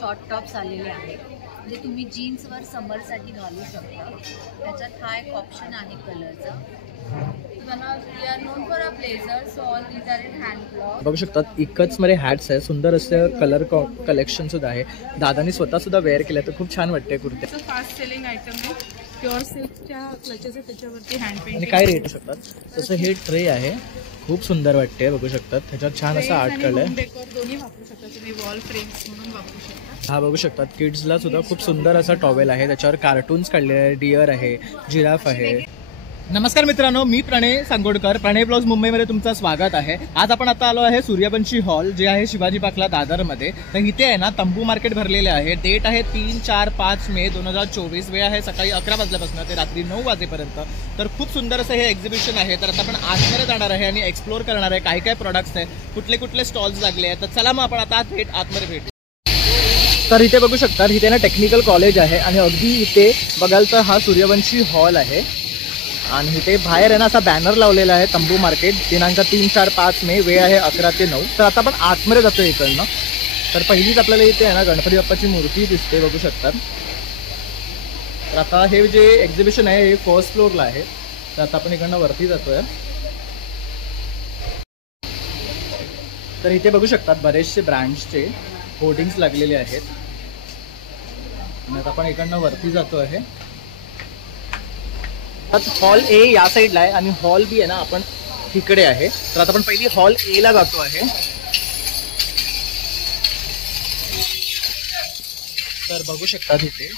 Short tops आलेले आहेत, म्हणजे तुम्ही जीन्सवर समरसाठी घालू शकता. त्याच्यात हा एक ऑप्शन आहे कलरचा. बघू शकतात एकच मध्ये हॅट्स आहे, सुंदर असे कलर कलेक्शन सुद्धा आहे. दादानी स्वतः सुद्धा वेअर केलं तर खूप छान वाटते कुर्ते. फास्ट सेलिंग आयटम आहे, प्युअर सिल्कच्या क्लचेस आहे, त्याच्यावरती हँड पेंटिंग. आणि काय रेट शकतात. तसं हे ट्रे आहे, खूप सुंदर वाटते. बघू शकतात त्याच्यात छान असा आर्ट केलं आहे. दोन्ही वापरू शकता तुम्ही, वॉल फ्रेम्स म्हणून वापरू शकता. हा बघू शकतात किड्सला सुद्धा खूप सुंदर असा टॉवेल आहे, त्याच्यावर कार्टून्स काढले आहे. डिअर आहे, जिराफ आहे. नमस्कार मित्रांनो, मी प्रणय सांगोडकर. प्रणय ब्लॉग्स मुंबईमध्ये तुमचं स्वागत आहे. आज आपण आता आलो आहे सूर्यवंशी हॉल, जे आहे शिवाजी पार्कला दादरमध्ये. तर इथे आहे ना तंबू मार्केट भरलेले आहे. डेट आहे 3, 4, 5 मे 2024. वेळ आहे सकाळी 11 वाजल्यापासून ते रात्री 9 वाजेपर्यंत. तर खूप सुंदर असं हे एक्झिबिशन आहे. तर आता आपण आतमध्ये जाणार आहे आणि एक्सप्लोर करणार आहे काय काय प्रोडक्ट्स आहे, कुठले कुठले स्टॉल्स लागले आहेत. तर चला मग आपण आता थेट आतमध्ये भेटू. तर इथे बघू शकता इथे ना टेक्निकल कॉलेज आहे आणि अगदी इथे बघाल तर हा सूर्यवंशी हॉल आहे. आणि इथे बाहेर आहे ना असा बॅनर लावलेला आहे, तंबू मार्केट, दिनांक 3, 4, 5 मे, वेळ आहे 11 ते 9. तर आता आपण आतमध्ये जातो इकडनं. तर पहिलीच आपल्याला इथे आहे ना गणपती बाप्पाची मूर्ती दिसते, बघू शकतात. तर आता हे जे एक्झिबिशन आहे हे फर्स्ट फ्लोअरला आहे. तर आता आपण इकडनं वरती जातोय. तर इथे बघू शकतात बरेचसे ब्रँड्सचे होर्डिंग्स लागलेले आहेत. आणि आता आपण इकडनं वरती जातो आहे. हॉल ए या साईडला आहे आणि हॉल बी आहे ना आपण तिकडे आहे. तर आता आपण पहिली हॉल ए ला जातो आहे. तर बघू शकतात इथे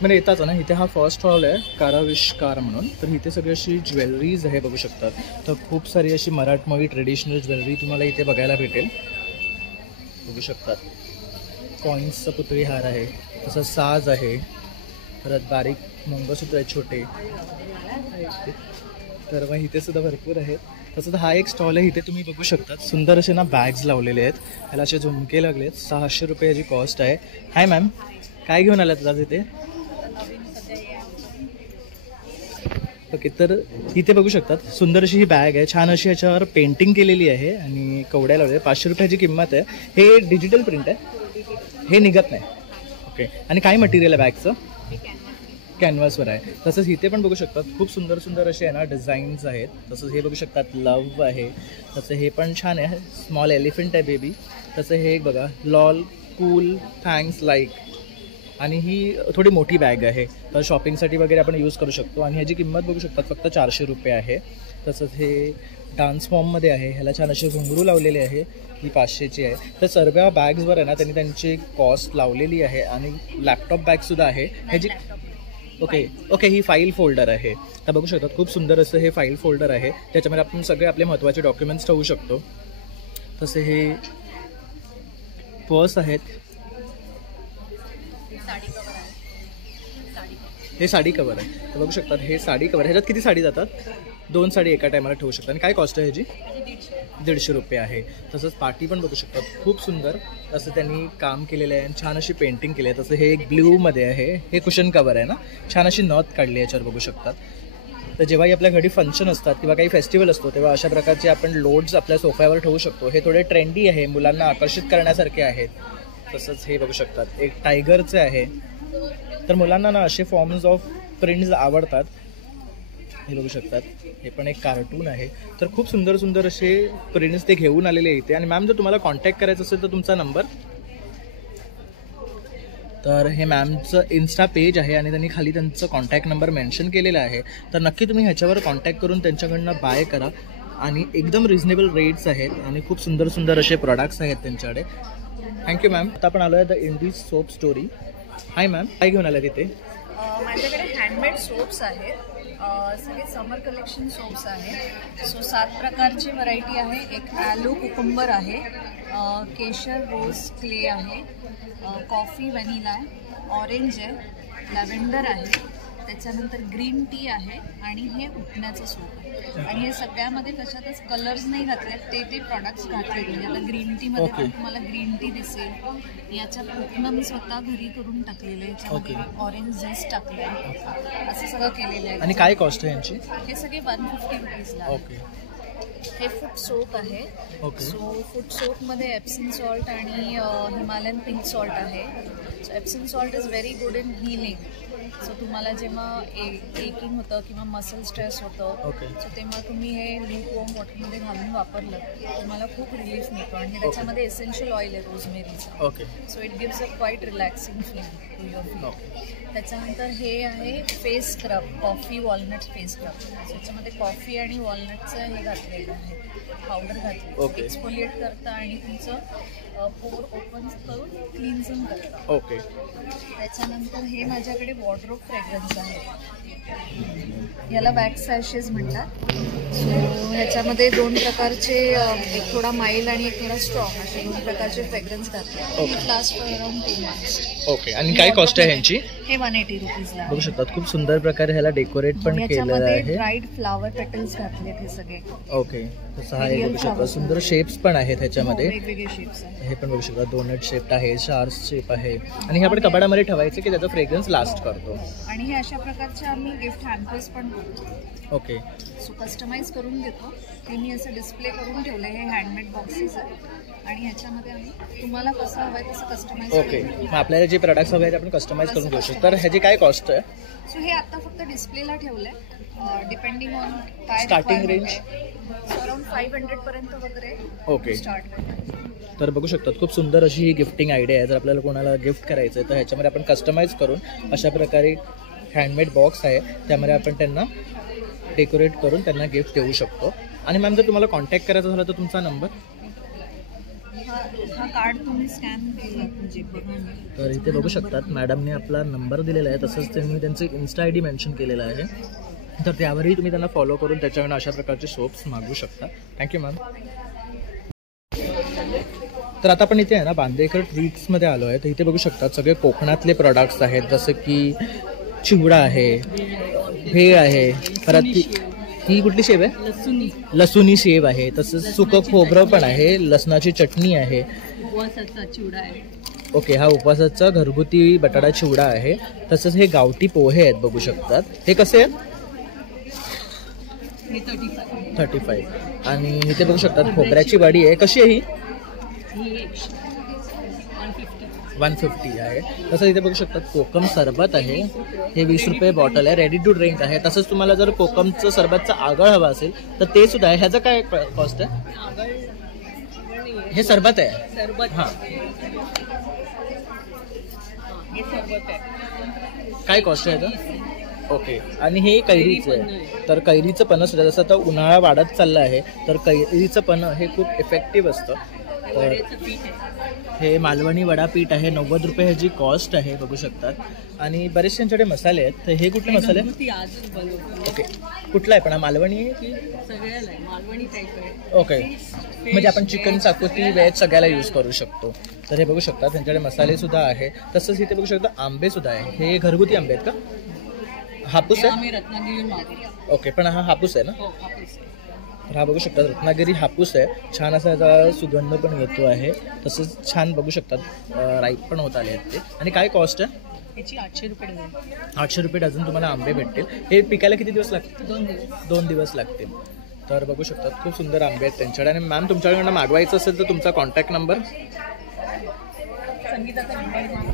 म्हणजे येताच ना इथे हा फर्स्ट हॉल आहे काराविष्कार म्हणून. तर इथे सगळी अशी ज्वेलरीज आहे, बघू शकतात. तर खूप सारी अशी मराठमोळी ट्रेडिशनल ज्वेलरी तुम्हाला इथे बघायला भेटेल, बघू शकतात. कॉइन्सचा पुतळी हार आहे, तसं साज आहे, परत बारीक मंगळसूत्र आहेत छोटे. तर मग इथे सुद्धा भरपूर आहेत. तसंच हा एक स्टॉल आहे, इथे तुम्ही बघू शकता सुंदर असे ना बॅग्स लावलेले आहेत. त्याला असे झुमके लागलेत. 600 रुपये याची कॉस्ट आहे. हाय मॅम, काय घेऊन आलात आज इथे? ओके, तर इथे बघू शकतात सुंदर अशी ही बॅग आहे, छान अशी याच्यावर पेंटिंग केलेली आहे आणि कवड्या लावल्या. 500 रुपयाची किंमत आहे. हे डिजिटल प्रिंट आहे, हे निघत नाही. ओके, आणि काय मटेरियल आहे बॅगचं? कॅनव्हासवर आहे. तसंच इथे पण बघू शकतात खूप सुंदर सुंदर असे आहे ना डिझाईन्स आहेत. तसंच हे बघू शकतात लव आहे, तसं हे पण छान आहे, स्मॉल एलिफंट आहे बेबी. तसं हे एक बघा लॉल कूल थँक्स लाईक. आणि ही थोडी मोठी बॅग आहे, तर शॉपिंगसाठी वगैरे आपण यूज करू शकतो. आणि ह्याची किंमत बघू शकतात फक्त 400 रुपये आहे. तसंच हे डान्स फॉर्ममध्ये आहे, ह्याला छान असे घुंगरू लावलेले आहे, ही 500ची आहे. तर सर्व बॅग्सवर आहे ना त्यांनी त्यांची कॉस्ट लावलेली आहे. आणि लॅपटॉप बॅगसुद्धा आहे ह्याची. ओके, ही फाईल फोल्डर आहे. तर बघू शकतात खूप सुंदर असं हे फाईल फोल्डर आहे, त्याच्यामध्ये आपण सगळे आपले महत्त्वाचे डॉक्युमेंट्स ठेवू शकतो. तसे हे पर्स आहेत, हे साडी कवर आहे. तर बघू शकतात हे साडी कवर. ह्याच्यात किती साडी जातात? 2 साडी एका टायमाला ठेवू शकतात. आणि काय कॉस्ट आहे ह्याची? 150 रुपये आहे. तसंच पाटी पण बघू शकतात, खूप सुंदर असं त्यांनी काम केलेलं आहे आणि छान अशी पेंटिंग केली आहे. तसं हे एक ब्ल्यूमध्ये आहे, हे कुशन कवर आहे ना, छान अशी नथ काढली याच्यावर, बघू शकतात. तर जेव्हाही आपल्या घरी फंक्शन असतात किंवा काही फेस्टिवल असतो तेव्हा अशा प्रकारचे आपण लोड्स आपल्या सोफ्यावर ठेवू शकतो. हे थोडे ट्रेंडी आहे, मुलांना आकर्षित करण्यासारखे आहेत. तसंच हे बघू शकतात एक टायगरचे आहे. तर मुलांना ना असे फॉर्म्स ऑफ प्रिंट्स आवडतात. हे बघू शकतात, हे पण एक कार्टून आहे. तर खूप सुंदर सुंदर असे प्रिंट्स ते घेऊन आलेले इथे. आणि मॅम जर तुम्हाला कॉन्टॅक्ट करायचं असेल तर तुमचा नंबर. तर हे मॅमचं इन्स्टा पेज आहे आणि त्यांनी खाली त्यांचं कॉन्टॅक्ट नंबर मेन्शन केलेला आहे. तर नक्की तुम्ही ह्याच्यावर कॉन्टॅक्ट करून त्यांच्याकडनं बाय करा. आणि एकदम रिजनेबल रेट्स आहेत आणि खूप सुंदर सुंदर असे प्रोडक्ट्स आहेत त्यांच्याकडे. Thank you ma'am. आता आपण आलो आहे the indie soap story. Hi ma'am, काय घेऊन आला तिथे? माझ्याकडे हँडमेड सोप्स आहेत, सगळे समर कलेक्शन सोप्स आहेत. सो 7 प्रकारची व्हरायटी आहे. एक ॲलो कुकुंबर आहे, केशर रोज क्ले आहे, कॉफी व्हॅनिला आहे, ऑरेंज आहे, लॅव्हेंडर आहे, त्याच्यानंतर ग्रीन टी आहे आणि हे उठण्याचं सूप आहे. आणि हे सगळ्यामध्ये त्याच्यातच कलर्स नाही घातले, ते प्रॉडक्ट्स घातले. म्हणजे आता ग्रीन टीमध्ये पण तुम्हाला ग्रीन टी दिसेल. याच्यात उठणं मी स्वतः घरी करून टाकलेलं आहे, याच्यामध्ये ऑरेंज झेस्ट टाकलं आहे, असं सगळं केलेलं आहे. आणि काय कॉस्ट आहे यांची? हे सगळे 150 रुपीजला. ओके. हे फूट सोप आहे. ओके. सो फूट सोपमध्ये एप्सिन सॉल्ट आणि हिमालयन पिंक सॉल्ट आहे. So Epsom salt is very good in healing. So तुम्हाला जेव्हा एकिंग होतं किंवा मसल स्ट्रेस होतं, ओके. सो तेव्हा तुम्ही हे लूकवॉर्म वॉटरमध्ये घालून वापरलं तुम्हाला खूप रिलीफ मिळतो. आणि त्याच्यामध्ये एसेन्शियल ऑइल आहे रोजमेरीचं. Okay. So it gives a quite relaxing feel to your feel. त्याच्यानंतर हे आहे face scrub, coffee walnut face scrub. त्याच्यामध्ये कॉफी आणि वॉलनटचं हे घातलेलं आहे, पावडर घातली. ओके. एक्सफोलिएट करतं आणि तुमचं पोर ओपन करून क्लिन्झिंग करतं. ओके. त्याच्यानंतर हे माझ्याकडे वॉर्डरोब फ्रेग्रन्स आहे. याला वॅक्स सॅशेस म्हणतात. सो ह्याच्यामध्ये 2 प्रकारचे, एक थोडा माइल्ड आणि एक थोडा स्ट्रॉंग, असे 2 प्रकारचे फ्रेग्रन्स घातले. It last for around 2 months. Okay. आणि काय कॉस्ट आहे ह्यांची? हे 180 रुपीजला. बघू शकतात खूप सुंदर प्रकारे ह्याला डेकोरेट पण केलेलं याच्यामध्ये आहे. ड्राईड फ्लावर पेटल्स घातलेत हे सगळे. ओके. तसं हा एक बघू शकता सुंदर शेप्स पण आहेत ह्याच्यामध्ये. वेगवेगळे शेप्स आहेत. हे पण बघू शकता डोनट शेप आहे, शार्स शेप आहे. आणि हे आपण कपाडामध्ये ठेवायचं की त्याचा फ्रेग्रन्स लास्ट करतो. आणि हे अशा प्रकारचे आम्ही गिफ्ट हॅम्पर्स पण देतो. ओके. सो कस्टमाइज करून देतो. हे मी असं डिस्प्ले करून ठेवलं. हे हँडमेड बॉक्सेस आहेत आणि ह्याच्यामध्ये आम्ही तुम्हाला कसं हवं आहे तसं कस्टमाइज. ओके. मग आपल्याला जे प्रोडक्ट्स हवे आहेत आपण कस्टमाइज करून घेऊ शकतो. तर ह्याची काय कॉस्ट आहे? सो हे आता फक्त डिस्प्लेला ठेवलंय. डिपेंडिंग ऑन काय स्टार्टिंग रेंज अराउंड 500 पर्यंत वगैरे. ओके. स्टार्ट होतं. तर बघू शकतात खूप सुंदर अशी ही गिफ्टिंग आयडिया आहे. जर आपल्याला कोणाला गिफ्ट करायचं आहे तर ह्याच्यामध्ये आपण कस्टमाइज करून अशा प्रकारे हँडमेड बॉक्स आहे त्यामध्ये आपण त्यांना डेकोरेट करून त्यांना गिफ्ट देऊ शकतो. आणि मॅम जर तुम्हाला कॉन्टॅक्ट करायचा झाला तर तुमचा नंबर? हा कार्ड तुम्ही स्कॅन केला म्हणजे. तर इथे बघू शकतात मॅडमने आपला नंबर दिलेला आहे, तसंच त्यांनी त्यांचं इन्स्टा आय डी मेन्शन केलेलं आहे. तर त्यावरही तुम्ही त्यांना फॉलो करून त्याच्याकडून अशा प्रकारचे सोप्स मागवू शकता. Thank you ma'am. तर आता आपण इथे आहे ना बांदेकर ट्रीट्समध्ये आलो आहे. तर इथे बघू शकतात सगळे कोकणातले प्रॉडक्ट्स आहेत, जसं की चिवडा आहे, भेळ आहे, परत ही कुठली शेव आहे? लसुनी शेव आहे. तसंच सुकं खोबरं पण आहे, लसणाची चटणी आहे, उपवासाचा चिवडा आहे. ओके. हा उपवासाचा घरगुती बटाटा चिवडा आहे. तसंच हे गावठी पोहे आहेत बघू शकतात. हे कसे आहेत? 35. आणि इथे बघू शकतात खोबऱ्याची वाडी आहे. कशी आहे ही? 150 आहे. तसंच इथे बघू शकतात कोकम सरबत आहे. हे 20 रुपये बॉटल आहे, रेडी टू ड्रिंक आहे. तसंच तुम्हाला जर कोकमचं सरबतचा आगळ हवा असेल तर ते सुद्धा आहे. ह्याचं काय कॉस्ट आहे? हे सरबत आहे. हां. काय कॉस्ट आहे ह्याचं? ओके. आणि हे कैरीचं आहे. तर कैरीचं पन्हं सुद्धा, जसं आता उन्हाळा वाढत चालला आहे तर कैरीचं पन्हं हे खूप इफेक्टिव्ह असतं. तर हे मालवणी वडापीठ आहे, 90 रुपये ह्याची कॉस्ट आहे बघू शकतात. आणि बरेचसे यांच्याकडे मसाले आहेत. तर हे कुठले मसाले? ओके. कुठला आहे पण हा मालवणी आहे की मालवणी टाईप आहे? ओके. म्हणजे आपण चिकन चाकोती वेज सगळ्याला यूज करू शकतो. तर हे बघू शकतात त्यांच्याकडे मसाले सुद्धा आहे. तसंच इथे बघू शकता आंबे सुद्धा आहे. हे घरगुती आंबे आहेत का? हापूस आहे? ओके. पण हा हापूस आहे ना? तर हा बघू शकतात रत्नागिरी हापूस आहे. छान असा याचा सुगंध पण येतो आहे. तसंच छान बघू शकतात राईप पण होत आले आहेत ते. आणि काय कॉस्ट आहे? याची 800 रुपये डझन. 800 रुपये डझन तुम्हाला आंबे भेटतील. हे पिकायला किती दिवस लागतील? 2 दिवस लागतील. तर बघू शकतात खूप सुंदर आंबे आहेत त्यांच्याकडे. आणि मॅम तुमच्याकडनं मागवायचं असेल तर तुमचा कॉन्टॅक्ट नंबर? संगीताचा नंबर.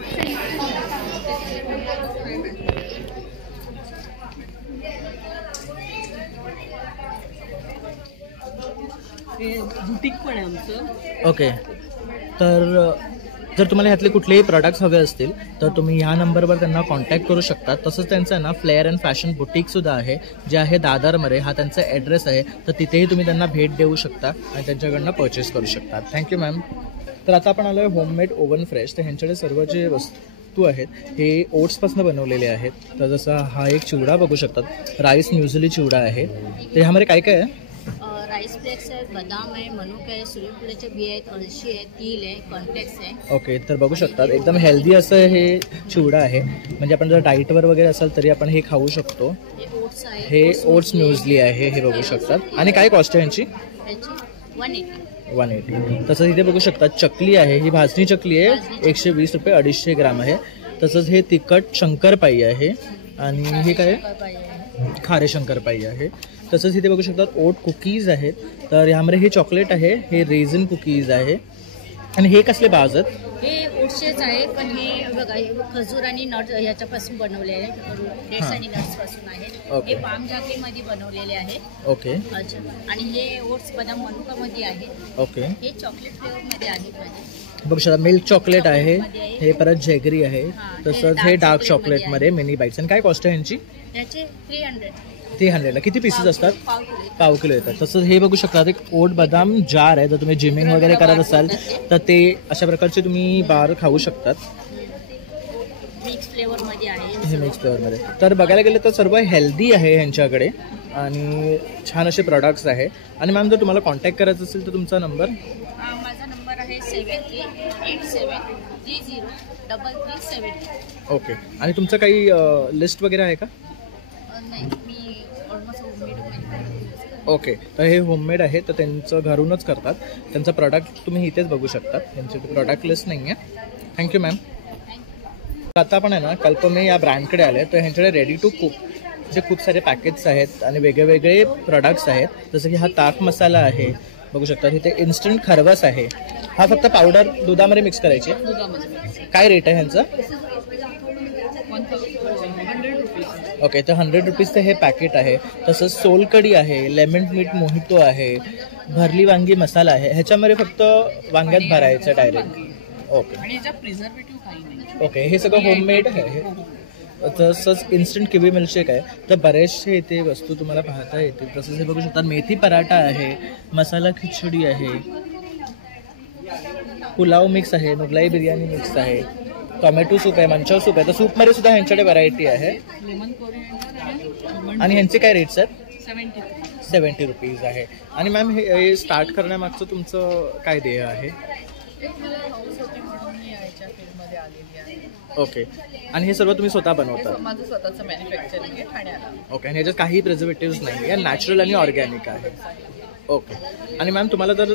बुटीक पण आहे आमचं. ओके. तर जर तुम्हाला ह्यातले कुठलेही प्रॉडक्ट्स हवे असतील तर तुम्ही ह्या नंबरवर त्यांना कॉन्टॅक्ट करू शकता. तसंच त्यांचं आहे ना फ्लेअर अँड फॅशन बुटीकसुद्धा आहे, जे आहे दादरमध्ये. हा त्यांचा ॲड्रेस आहे. तर तिथेही तुम्ही त्यांना भेट देऊ शकता आणि त्यांच्याकडनं परचेस करू शकता. Thank you ma'am. तर आता आपण आलो आहे होममेड ओव्हन फ्रेश. तर ह्यांच्याकडे सर्व जे वस्तू आहेत हे ओट्सपासून बनवलेले आहेत. तर जसा हा एक चिवडा बघू शकतात, राईस म्युझली चिवडा आहे. तर ह्यामध्ये काय काय आहे? राईस फ्लेक्स आहेत, बदाम आहे, मनुक आहे, सूर्यफुलाच्या बिया आहेत, अळशी आहे, तिल आहे, कॉर्नफ्लेक्स आहे. ओके. तर बघू शकतात एकदम हेल्दी असं हे चिवडा आहे. म्हणजे आपण जर डाईटवर वगैरे असेल तरी आपण हे खाऊ शकतो. हे ओट्स आहे, हे ओट्स म्युझली आहे हे बघू शकतात. आणि काय कॉस्ट आहे यांची? याची 180. 180. तसंच इथे बघू शकतात चकली आहे. ही भाजणी चकली आहे, 120 रुपये 250 ग्राम आहे. तसंच हे तिखट शंकरपाई आहे. आणि हे काय आहे? खारे शंकरपाई आहे. तसंच इथे बघू शकता ओट कुकीज आहेत. तर ह्यामध्ये हे चॉकलेट आहे, हे रेझिन कुकीज आहे. आणि हे कसले बाज आहेत? हे ओट्सचेच आहे, पण हे बघा हे खजूर आणि नट याच्यापासून बनवले आहे, डेट्स आणि नट्स पासून आहे. ओके. हे पाम मध्ये बनवलेले आहे. ओके. अच्छा. आणि हे ओट्स बदाम मनुकामध्ये आहे. ओके. हे चॉकलेट फ्लेवरमध्ये आहे माझे. बघू शकता मिल्क चॉकलेट आहे, हे परत जेगरी आहे, हां, तसंच हे हे डार्क डार्क चॉकलेटमध्ये चॉकलेटमध्ये मिनी बाईट्स. आणि काय कॉस्ट आहे यांची? याचे 300ला किती पीसेस असतात? पाव किलो. पाव किलो येतात. तसंच हे बघू शकता एक ओट बदाम जार आहे. जर तुम्ही जिमिंग वगैरे करत असाल तर ते अशा प्रकारचे तुम्ही बार खाऊ शकतात. मिक्स फ्लेवरमध्ये आहे. हे मिक्स फ्लेवरमध्ये. तर बघायला गेलं तर सर्व हेल्दी आहे ह्यांच्याकडे आणि छान असे प्रोडक्ट्स आहे. आणि मॅम जर तुम्हाला कॉन्टॅक्ट करायचं असेल तर तुमचा नंबर? माझा नंबर आहे 7387303370. ओके. आणि तुमचं काही लिस्ट वगैरे आहे का? नाही, मी ऑलमोस्ट होममेड ओके. तर हे होममेड आहे, तर त्यांचं घरूनच करतात. त्यांचं प्रॉडक्ट तुम्ही इथेच बघू शकता. त्यांची प्रॉडक्ट लिस्ट नाही आहे. Thank you ma'am. आता आपण आहे ना कल्पमे या ब्रँडकडे आले. तर ह्यांच्याकडे रेडी टू कुक जे खूप सारे पॅकेट्स आहेत आणि वेगळे प्रोडक्ट्स आहेत. जसं की हा ताक मसाला आहे, बघू शकता. इथे इन्स्टंट खरवस आहे. हा फक्त पावडर दुधामध्ये मिक्स करायची. काय रेट आहे ह्यांचा? ओके. तर 100 रुपीजचं हे पॅकेट आहे. तसंच सोलकडी आहे, लेमन मीट मोहितो आहे, भरली वांगी मसाला आहे. ह्याच्यामध्ये फक्त वांग्यात भरायचं डायरेक्ट. ओके. आणि याच्यात प्रिझर्वेटिव्ह काही नाही. ओके. हे सगळं होममेड आहे. तसंच इन्स्टंट किवी मिल्कशेक आहे. तर बरेचसे इथे वस्तू तुम्हाला पाहता येतील. तसंच हे बघू शकता मेथी पराठा आहे, मसाला खिचडी आहे, पुलाव मिक्स आहे, मुगलाई बिर्याणी मिक्स आहे, टोमॅटो सूप आहे, मंचाव सूप आहे. तर सूपमध्ये सुद्धा ह्यांच्याकडे व्हरायटी आहे. लेमन कोरिएंडर आणि ह्यांचे काय रेट्स आहेत? 70 रुपीज आहे. आणि मॅम हे स्टार्ट करण्यामागचं तुमचं काय ध्येय आहे? मला हाऊस होती म्हणून मी याच्या फील्डमध्ये आलेली आहे. ओके. आणि हे सर्व तुम्ही स्वतः बनवता? माझं स्वतःचं मॅन्युफॅक्चरिंग आहे ठाण्याला. ओके. आणि ह्याच्यात काही प्रिझर्वेटिव्ह नाही आहे, नॅचरल आणि ऑर्गॅनिक आहे. ओके. आणि मॅम तुम्हाला जर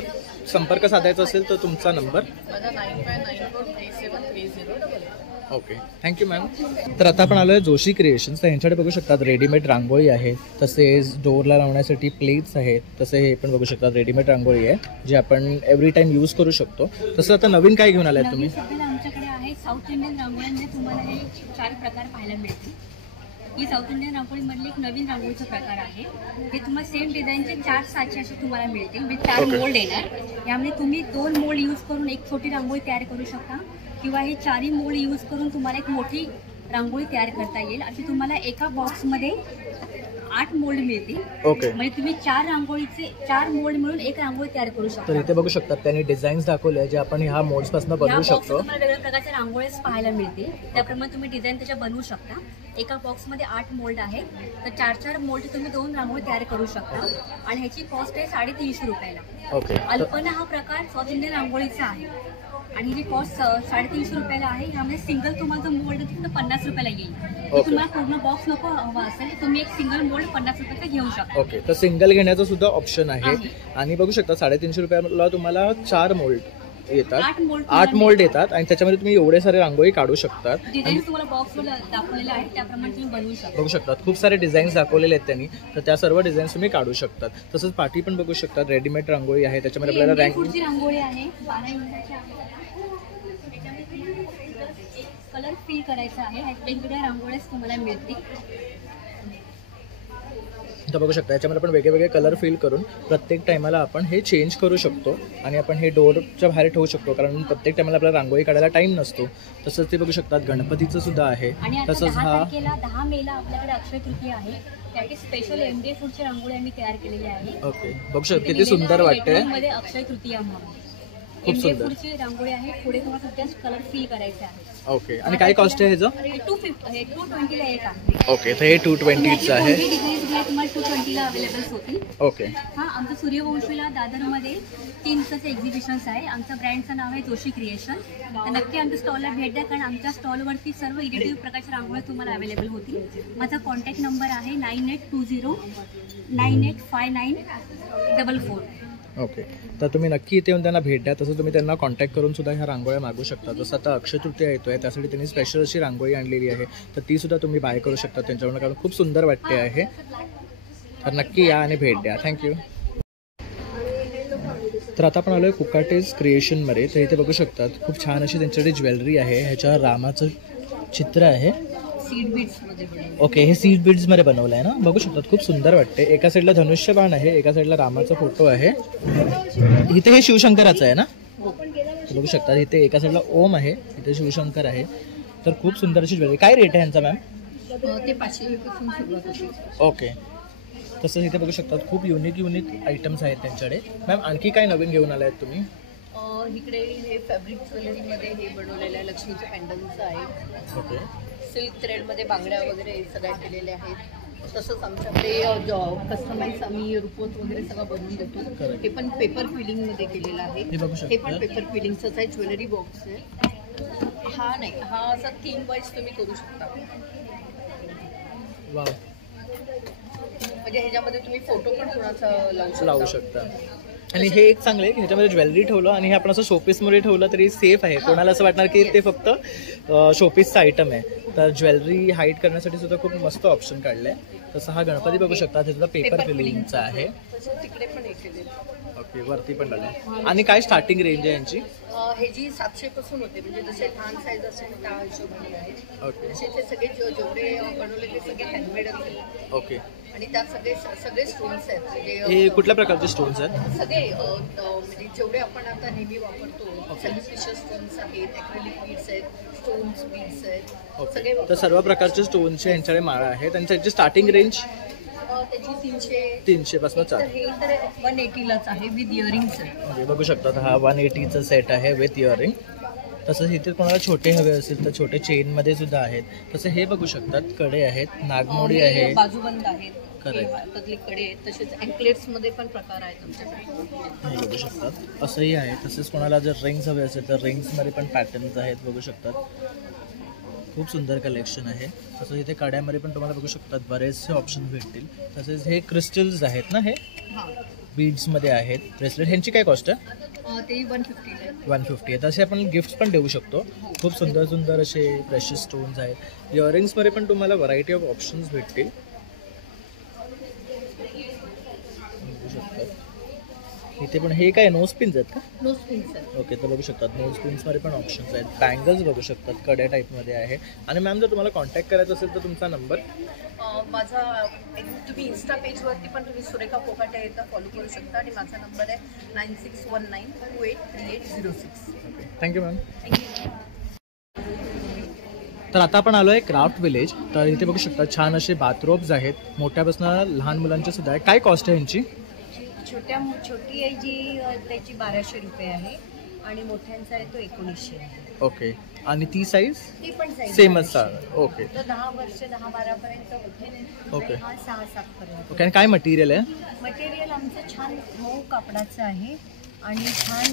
संपर्क साधायचा असेल तर तुमचा नंबर? माझा 9594373088. ओके. Thank you ma'am. तर आता आपण आलो आहे जोशी क्रिएशन्स. तर ह्यांच्याकडे बघू शकतात रेडीमेड रांगोळी आहे, तसेच डोअरला लावण्यासाठी प्लेट्स आहेत. तसे हे पण बघू शकतात रेडीमेड रांगोळी आहे जे आपण एव्हरी टाइम यूज करू शकतो. तसं आता नवीन काय घेऊन आलात तुम्ही? सध्याला आमच्याकडे आहे साऊथ इंडियन रांगोळ्यांमध्ये तुम्हाला हे 4 प्रकार पाहायला मिळतील. ही साऊथ इंडियन रांगोळीमधली एक नवीन रांगोळीचा प्रकार आहे. हे तुम्हाला सेम डिझाईनचे 4 साचे असे तुम्हाला मिळतील. म्हणजे 4 मोल्ड येणार. यामध्ये तुम्ही 2 मोल्ड यूज करून एक छोटी रांगोळी तयार करू शकता किंवा हे 4ही मोल्ड यूज करून तुम्हाला एक मोठी रांगोळी तयार करता येईल. अशी तुम्हाला एका बॉक्समध्ये 8 मोल्ड मिळतील. ओके. म्हणजे तुम्ही 4 रांगोळीचे 4 मोल्ड मिळून एक रांगोळी तयार करू शकता. तर इथे बघू शकतात त्यांनी डिझाईन्स दाखवले जे आपण ह्या मोल्ड्स पासून बनवू शकतो. तुम्हाला वेगवेगळ्या प्रकारच्या रांगोळ्या पाहायला मिळतील. त्याप्रमाणे तुम्ही डिझाईन त्याच्या बनवू शकता. एका बॉक्समध्ये 8 मोल्ड आहेत. तर 4 मोल्ड तुम्ही 2 रांगोळी तयार करू शकता. आणि ह्याची कॉस्ट आहे 350 रुपयाला. ओके. अल्पना हा प्रकार साऊथ इंडियन रांगोळीचा आहे आणि जी कॉस्ट 350 रुपयाला आहे. ह्यामध्ये सिंगल तुम्हाला जो मोल्ड फक्त 50 रुपयाला येईल. तुम्हाला पूर्ण बॉक्स नको हवा असेल तुम्ही एक सिंगल मोल्ड 50 रुपयाचा घेऊ शकता. ओके. तर सिंगल घेण्याचं सुद्धा ऑप्शन आहे. आणि बघू शकता 350 रुपयाला तुम्हाला 4 मोल्ड येतात, 8 मोल्ड येतात आणि त्याच्यामध्ये तुम्ही एवढे सारे रांगोळी काढू शकतात. डिझाईन तुम्हाला बॉक्सवर दाखवलेले आहे त्याप्रमाणे तुम्ही बनवू शकता. बघू शकतात खूप सारे डिझाईन्स दाखवलेले आहेत त्यांनी. तर त्या सर्व डिझाईन्स तुम्ही काढू शकतात. तसंच पाठी पण बघू शकतात रेडीमेड रांगोळी आहे. त्याच्यामध्ये आपल्याला पुढची रांगोळी आहे 12 इंचाची आहे. कलर फिल करायचा आहे. वेगवेगळ्या रांगोळ्याच तुम्हाला मिळतील. तर बघू शकता याच्यामध्ये आपण वेगळे कलर फिल करून प्रत्येक टायमाला आपण हे चेंज करू शकतो आणि आपण हे डोअरच्या बाहेर ठेवू शकतो कारण प्रत्येक टायमाला आपल्याला रांगोळी काढायला टाइम नसतो. तसंच ते बघू शकतात गणपतीचं सुद्धा आहे. तसंच 10 मेला आपल्याकडे अक्षय तृतीया आहे. त्याची स्पेशल MDF फूडची रांगोळी आम्ही तयार केलेली आहे. ओके. बघू शकता किती सुंदर वाटते. मध्ये अक्षय तृतीया म्हणून खूप MDF सुंदर फूडची रांगोळी आहे. पुढे तुम्हाला जस्ट कलर फिल करायचे आहे. ओके. आणि काय कॉस्ट आहे ह्याचं? 220 ला एक आहे. ओके. तर हे 220चं आहे. तुम्हाला 220 ला अवेलेबल होतील. ओके. हा आमचं सूर्यवंशीला दादरमध्ये 3 दिवसाचे एक्झिबिशन्स आहे. आमच्या ब्रँडचं नाव आहे जोशी क्रिएशन. तर नक्की आमच्या स्टॉलला भेट द्या कारण आमच्या स्टॉलवरती सर्व इडिटिव्ह प्रकारच्या रांगोळ्या तुम्हाला अवेलेबल होतील. माझा कॉन्टॅक्ट नंबर आहे 9820985944. ओके. तर तुम्ही नक्की इथे येऊन त्यांना भेट द्या. तसं तुम्ही त्यांना कॉन्टॅक्ट करून सुद्धा ह्या रांगोळ्या मागू शकता. जसं आता अक्षय तृतीया येतोय त्यासाठी त्यांनी स्पेशल अशी रांगोळी आणलेली आहे तर ती सुद्धा तुम्ही बाय करू शकता त्यांच्याकडून कारण खूप सुंदर वाटते आहे. तर नक्की या आणि भेट द्या. थँक्यू. तर आता आपण आलोय कुकाटेज क्रिएशनमध्ये. तर इथे बघू शकतात खूप छान अशी त्यांच्याकडे ज्वेलरी आहे. ह्याच्यावर रामाचं चित्र आहे. सीड बीड्समध्ये ओके, हे सीड बीड्समध्ये बनवलं आहे ना. बघू शकतात खूप सुंदर वाटते. एका साईडला धनुष्यबाण आहे, एका साईडला रामाचा फोटो आहे. इथे हे शिवशंकराचं आहे ना. बघू शकतात इथे एका साईडला ओम आहे, इथे शिवशंकर आहे. तर खूप सुंदर अशी ज्वेलरी. काय रेट आहे यांचा मॅम? ते 500 रुपयापासून सुरुवात होते. ओके. तसंच इथे बघू शकतात खूप युनिक आयटम्स आहेत त्यांच्याकडे. मॅम आणखी काय नवीन घेऊन आले आहेत तुम्ही? इकडे हे फॅब्रिक ज्वेलरीमध्ये हे बनवलेलं आहे, लक्ष्मीचं पॅन्डलचं आहे. ओके. सिल्क थ्रेडमध्ये बांगड्या वगैरे सगळ्या केलेल्या आहेत. तसंच आमच्याकडे कस्टमाइज आम्ही रुपवत वगैरे सगळं बनवून देतो. Correct. हे पण पेपर फिलिंगमध्ये केलेलं आहे. हे बघू शकता. हे पण पेपर फिलिंगचंच आहे. ज्वेलरी बॉक्स आहे. हा नाही, हा असा 3 वाईज तुम्ही करू शकता. वाव, म्हणजे ह्याच्यामध्ये तुम्ही फोटो पण कोणाचा लावू शकता. आणि हे एक चांगलं आहे की ह्याच्यामध्ये ज्वेलरी ठेवलं आणि हे आपण असं शोपीसमध्ये ठेवलं तरी सेफ आहे. कोणाला असं वाटणार की ते फक्त शोपीसचं आयटम आहे. तर ज्वेलरी हाईड करण्यासाठी सुद्धा खूप मस्त ऑप्शन काढलं आहे. तसं हा गणपती बघू शकता, हे सुद्धा पेपर फिलिंगचा आहे. तिकडे पण हे केलेलं. ओके, वरती पण आलं. आणि काय स्टार्टिंग रेंज आहे यांची? हे जी 700 पासून होते, म्हणजे जसे लहान साईज असेल त्या हिशोबाने आहेत. ओके. तसे ते सगळे जेवढे बनवले ते सगळे हँडमेडच आहेत. ओके. आणि त्यात सगळे स्टोन्स आहेत. म्हणजे हे कुठल्या प्रकारचे स्टोन्स आहेत? सगळे म्हणजे जेवढे आपण आता नेहमी वापरतो सगळे फिशर स्टोन्स आहेत, ॲक्रेलिक बीड्स आहेत, स्टोन्स बीड्स आहेत, सगळे ओके. तर सर्व प्रकारचे स्टोनचे यांच्याकडे माळा आहेत. आणि त्यांची स्टार्टिंग रेंज त्याची 300 पासून तर हे तर 180लाच आहे विथ इयरिंग्स आहे. म्हणजे बघू शकतात हा 180चा सेट आहे विथ इयरिंग. तसंच इथे कोणाला छोटे हवे असेल तर छोटे चेनमध्ये सुद्धा आहेत. तसं हे बघू शकतात कडे आहेत, नागमोडी आहे, बाजूबंद आहेत, Correct. हातातले कडे आहेत. तसेच अँकलेट्समध्ये पण प्रकार आहेत आमच्याकडे. हे बघू शकतात असंही आहे. तसेच कोणाला जर रिंग्स हवे असेल तर रिंग्समध्ये पण पॅटर्न्स आहेत. बघू शकतात खूप सुंदर कलेक्शन आहे. तसंच इथे कड्यामध्ये पण तुम्हाला बघू शकतात बरेचसे ऑप्शन भेटतील. तसेच हे क्रिस्टल्स आहेत ना, हे बीड्समध्ये आहेत. ब्रेसलेट ह्यांची काय कॉस्ट आहे? ते 150 आहे. 150 आहे. तसे आपण गिफ्ट पण देऊ शकतो. खूप सुंदर असे प्रेशियस स्टोन्स आहेत. इयरिंग्समध्ये पण तुम्हाला व्हरायटी ऑफ ऑप्शन्स भेटतील. बघू शकतात इथे पण हे काय नोज पिन्स आहेत का? नोज पिन्स आहेत. ओके. तर बघू शकतात नोज पिन्समध्ये पण ऑप्शन्स आहेत. बँगल्स बघू शकतात कड्या टाईपमध्ये आहे. आणि मॅम जर तुम्हाला कॉन्टॅक्ट करायचा असेल तर तुमचा नंबर? माझा तुम्ही इन्स्टा पेजवरती पण तुम्ही सुरेखा कोकाटे एकदा फॉलो करू शकता. आणि माझा नंबर आहे 9619283806. Thank you ma'am. तर आता आपण आलो आहे क्राफ्ट विलेज. तर इथे बघू शकता छान असे बाथरोब्स आहेत, मोठ्यापासून लहान मुलांचे सुद्धा आहे. काय कॉस्ट आहे यांची? छोटी आहे जी त्याची 1200 रुपये आहे आणि मोठ्यांचा आहे तो 1900 आहे. ओके. आणि ती साईज? ती पण साईज सेमच. ओके. तो 10 वर्ष 10-12 पर्यंत होते. ओके. हा 6-7 पर्यंत. ओके. आणि काय मटेरियल आहे? मटेरियल आमचं छान मऊ कापडाचं आहे आणि छान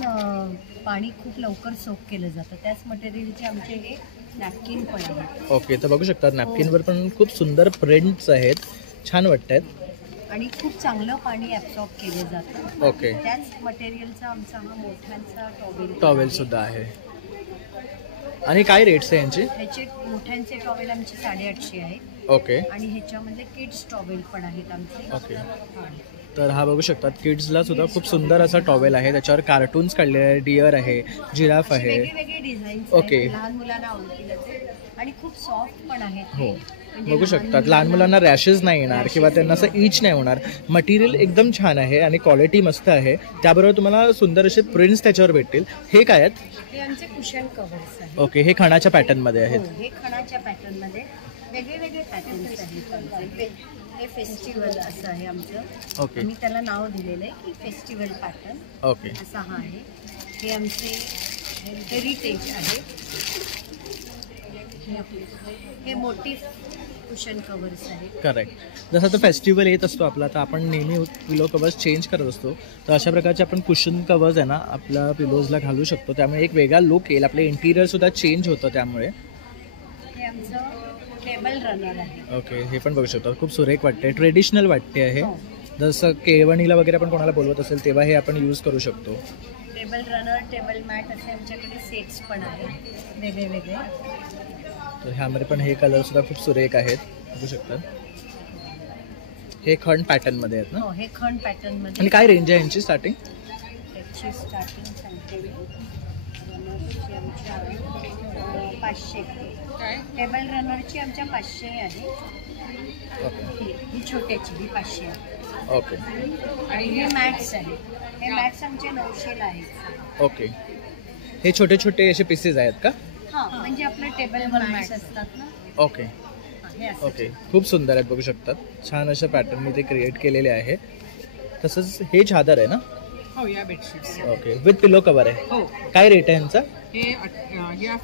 पाणी खूप लवकर सोक केलं जातं. त्याच मटेरियलचे आमचे हे नॅपकिन पण आहेत. ओके. तर बघू शकता नॅपकिनवर पण खूप सुंदर प्रिंट्स आहेत, छान वाटत आहेत. आणि खूप चांगलं पाणी ॲब्सॉर्ब केलं जातं. ओके. त्याच मटेरियलचा आमचा हा मोठ्यांचा टॉवेल सुद्धा आहे. आणि काय रेट्स आहे यांचे? ह्याचे मोठ्यांचे टॉवेल आमचे 850 आहेत. ओके. आणि ह्याच्यामध्ये किड्स टॉवेल पण आहेत आमचे. ओके. तर हा बघू शकतात किड्सला सुद्धा खूप सुंदर असा टॉवेल आहे. त्याच्यावर कार्टून्स काढलेले आहे, डिअर आहे, जिराफ आहे. वेगवेगळे डिझाईन्स ओके. लहान मुलांना आवडतील असे आणि खूप सॉफ्ट पण आहेत. हो. म्हणजे बघू शकतात लहान मुलांना रॅशेस नाही येणार किंवा त्यांना असं इच नाही होणार. मटेरियल एकदम छान आहे आणि क्वालिटी मस्त आहे. त्याबरोबर तुम्हाला सुंदर असे प्रिंट्स त्याच्यावर भेटतील. हे काय आहेत? हे आमचे कुशन कव्हर्स आहेत. ओके. हे खणाच्या पॅटर्नमध्ये आहेत. हो, हे खणाच्या पॅटर्नमध्ये वेगळे पॅटर्न्स आहेत आमचे. हे फेस्टिवल असं आहे आमचं. ओके. मी त्याला नाव दिलेलं आहे की फेस्टिवल पॅटर्न. ओके. असा हा आहे. हे आमचे हेरिटेज आहे. हे मोठी कुशन कव्हर्स आहेत. करेक्ट. जसं तर फेस्टिवल येत असतो आपला, तर आपण नेहमी पिलो कवर्स चेंज करत असतो. तर अशा प्रकारचे आपण कुशन कवर्स आहे ना आपल्या पिलोजला घालू शकतो. त्यामुळे एक वेगळा लुक येईल. आपलं इंटिरियर सुद्धा चेंज होतं त्यामुळे. हे आमचं टेबल रनर आहे. ओके. हे पण बघू शकतो. खूप सुरेख वाटते, ट्रेडिशनल वाटते आहे. जसं केळवणीला वगैरे आपण कोणाला बोलवत असेल तेव्हा हे आपण यूज करू शकतो. टेबल रनर, टेबल मॅट असे आमच्याकडे सेट्स पण आहेत वेगळे. तर ह्यामध्ये पण हे कलर सुद्धा खूप सुरेख आहेत, बघू शकतात. हे खंड पॅटर्न मध्ये आहेत ना? हो, हे खंड पॅटर्न मध्ये. आणि काय रेंज आहे यांची स्टार्टिंग? त्याची स्टार्टिंग सांगते मी. रनरची आमच्या 500. टेबल रनरची आमच्या 500 आहे. ही छोट्याची ही 500 आहे. ओके. आणि हे मॅट्स आहे. हे मॅट्स आमचे 900 ला आहेत. ओके. हे छोटे छोटे असे पीसेस आहेत का? हां, म्हणजे आपलं टेबल मॅट्स असतात ना. ओके. हे असं. ओके, खूप सुंदर आहेत, बघू शकतात. छान अशा पॅटर्नने ते क्रिएट केलेले आहे. तसंच हे चादर आहे ना? हो, या bedsheets. Okay, with pillow cover आहे. हो, काय रेट आहे यांचा? हे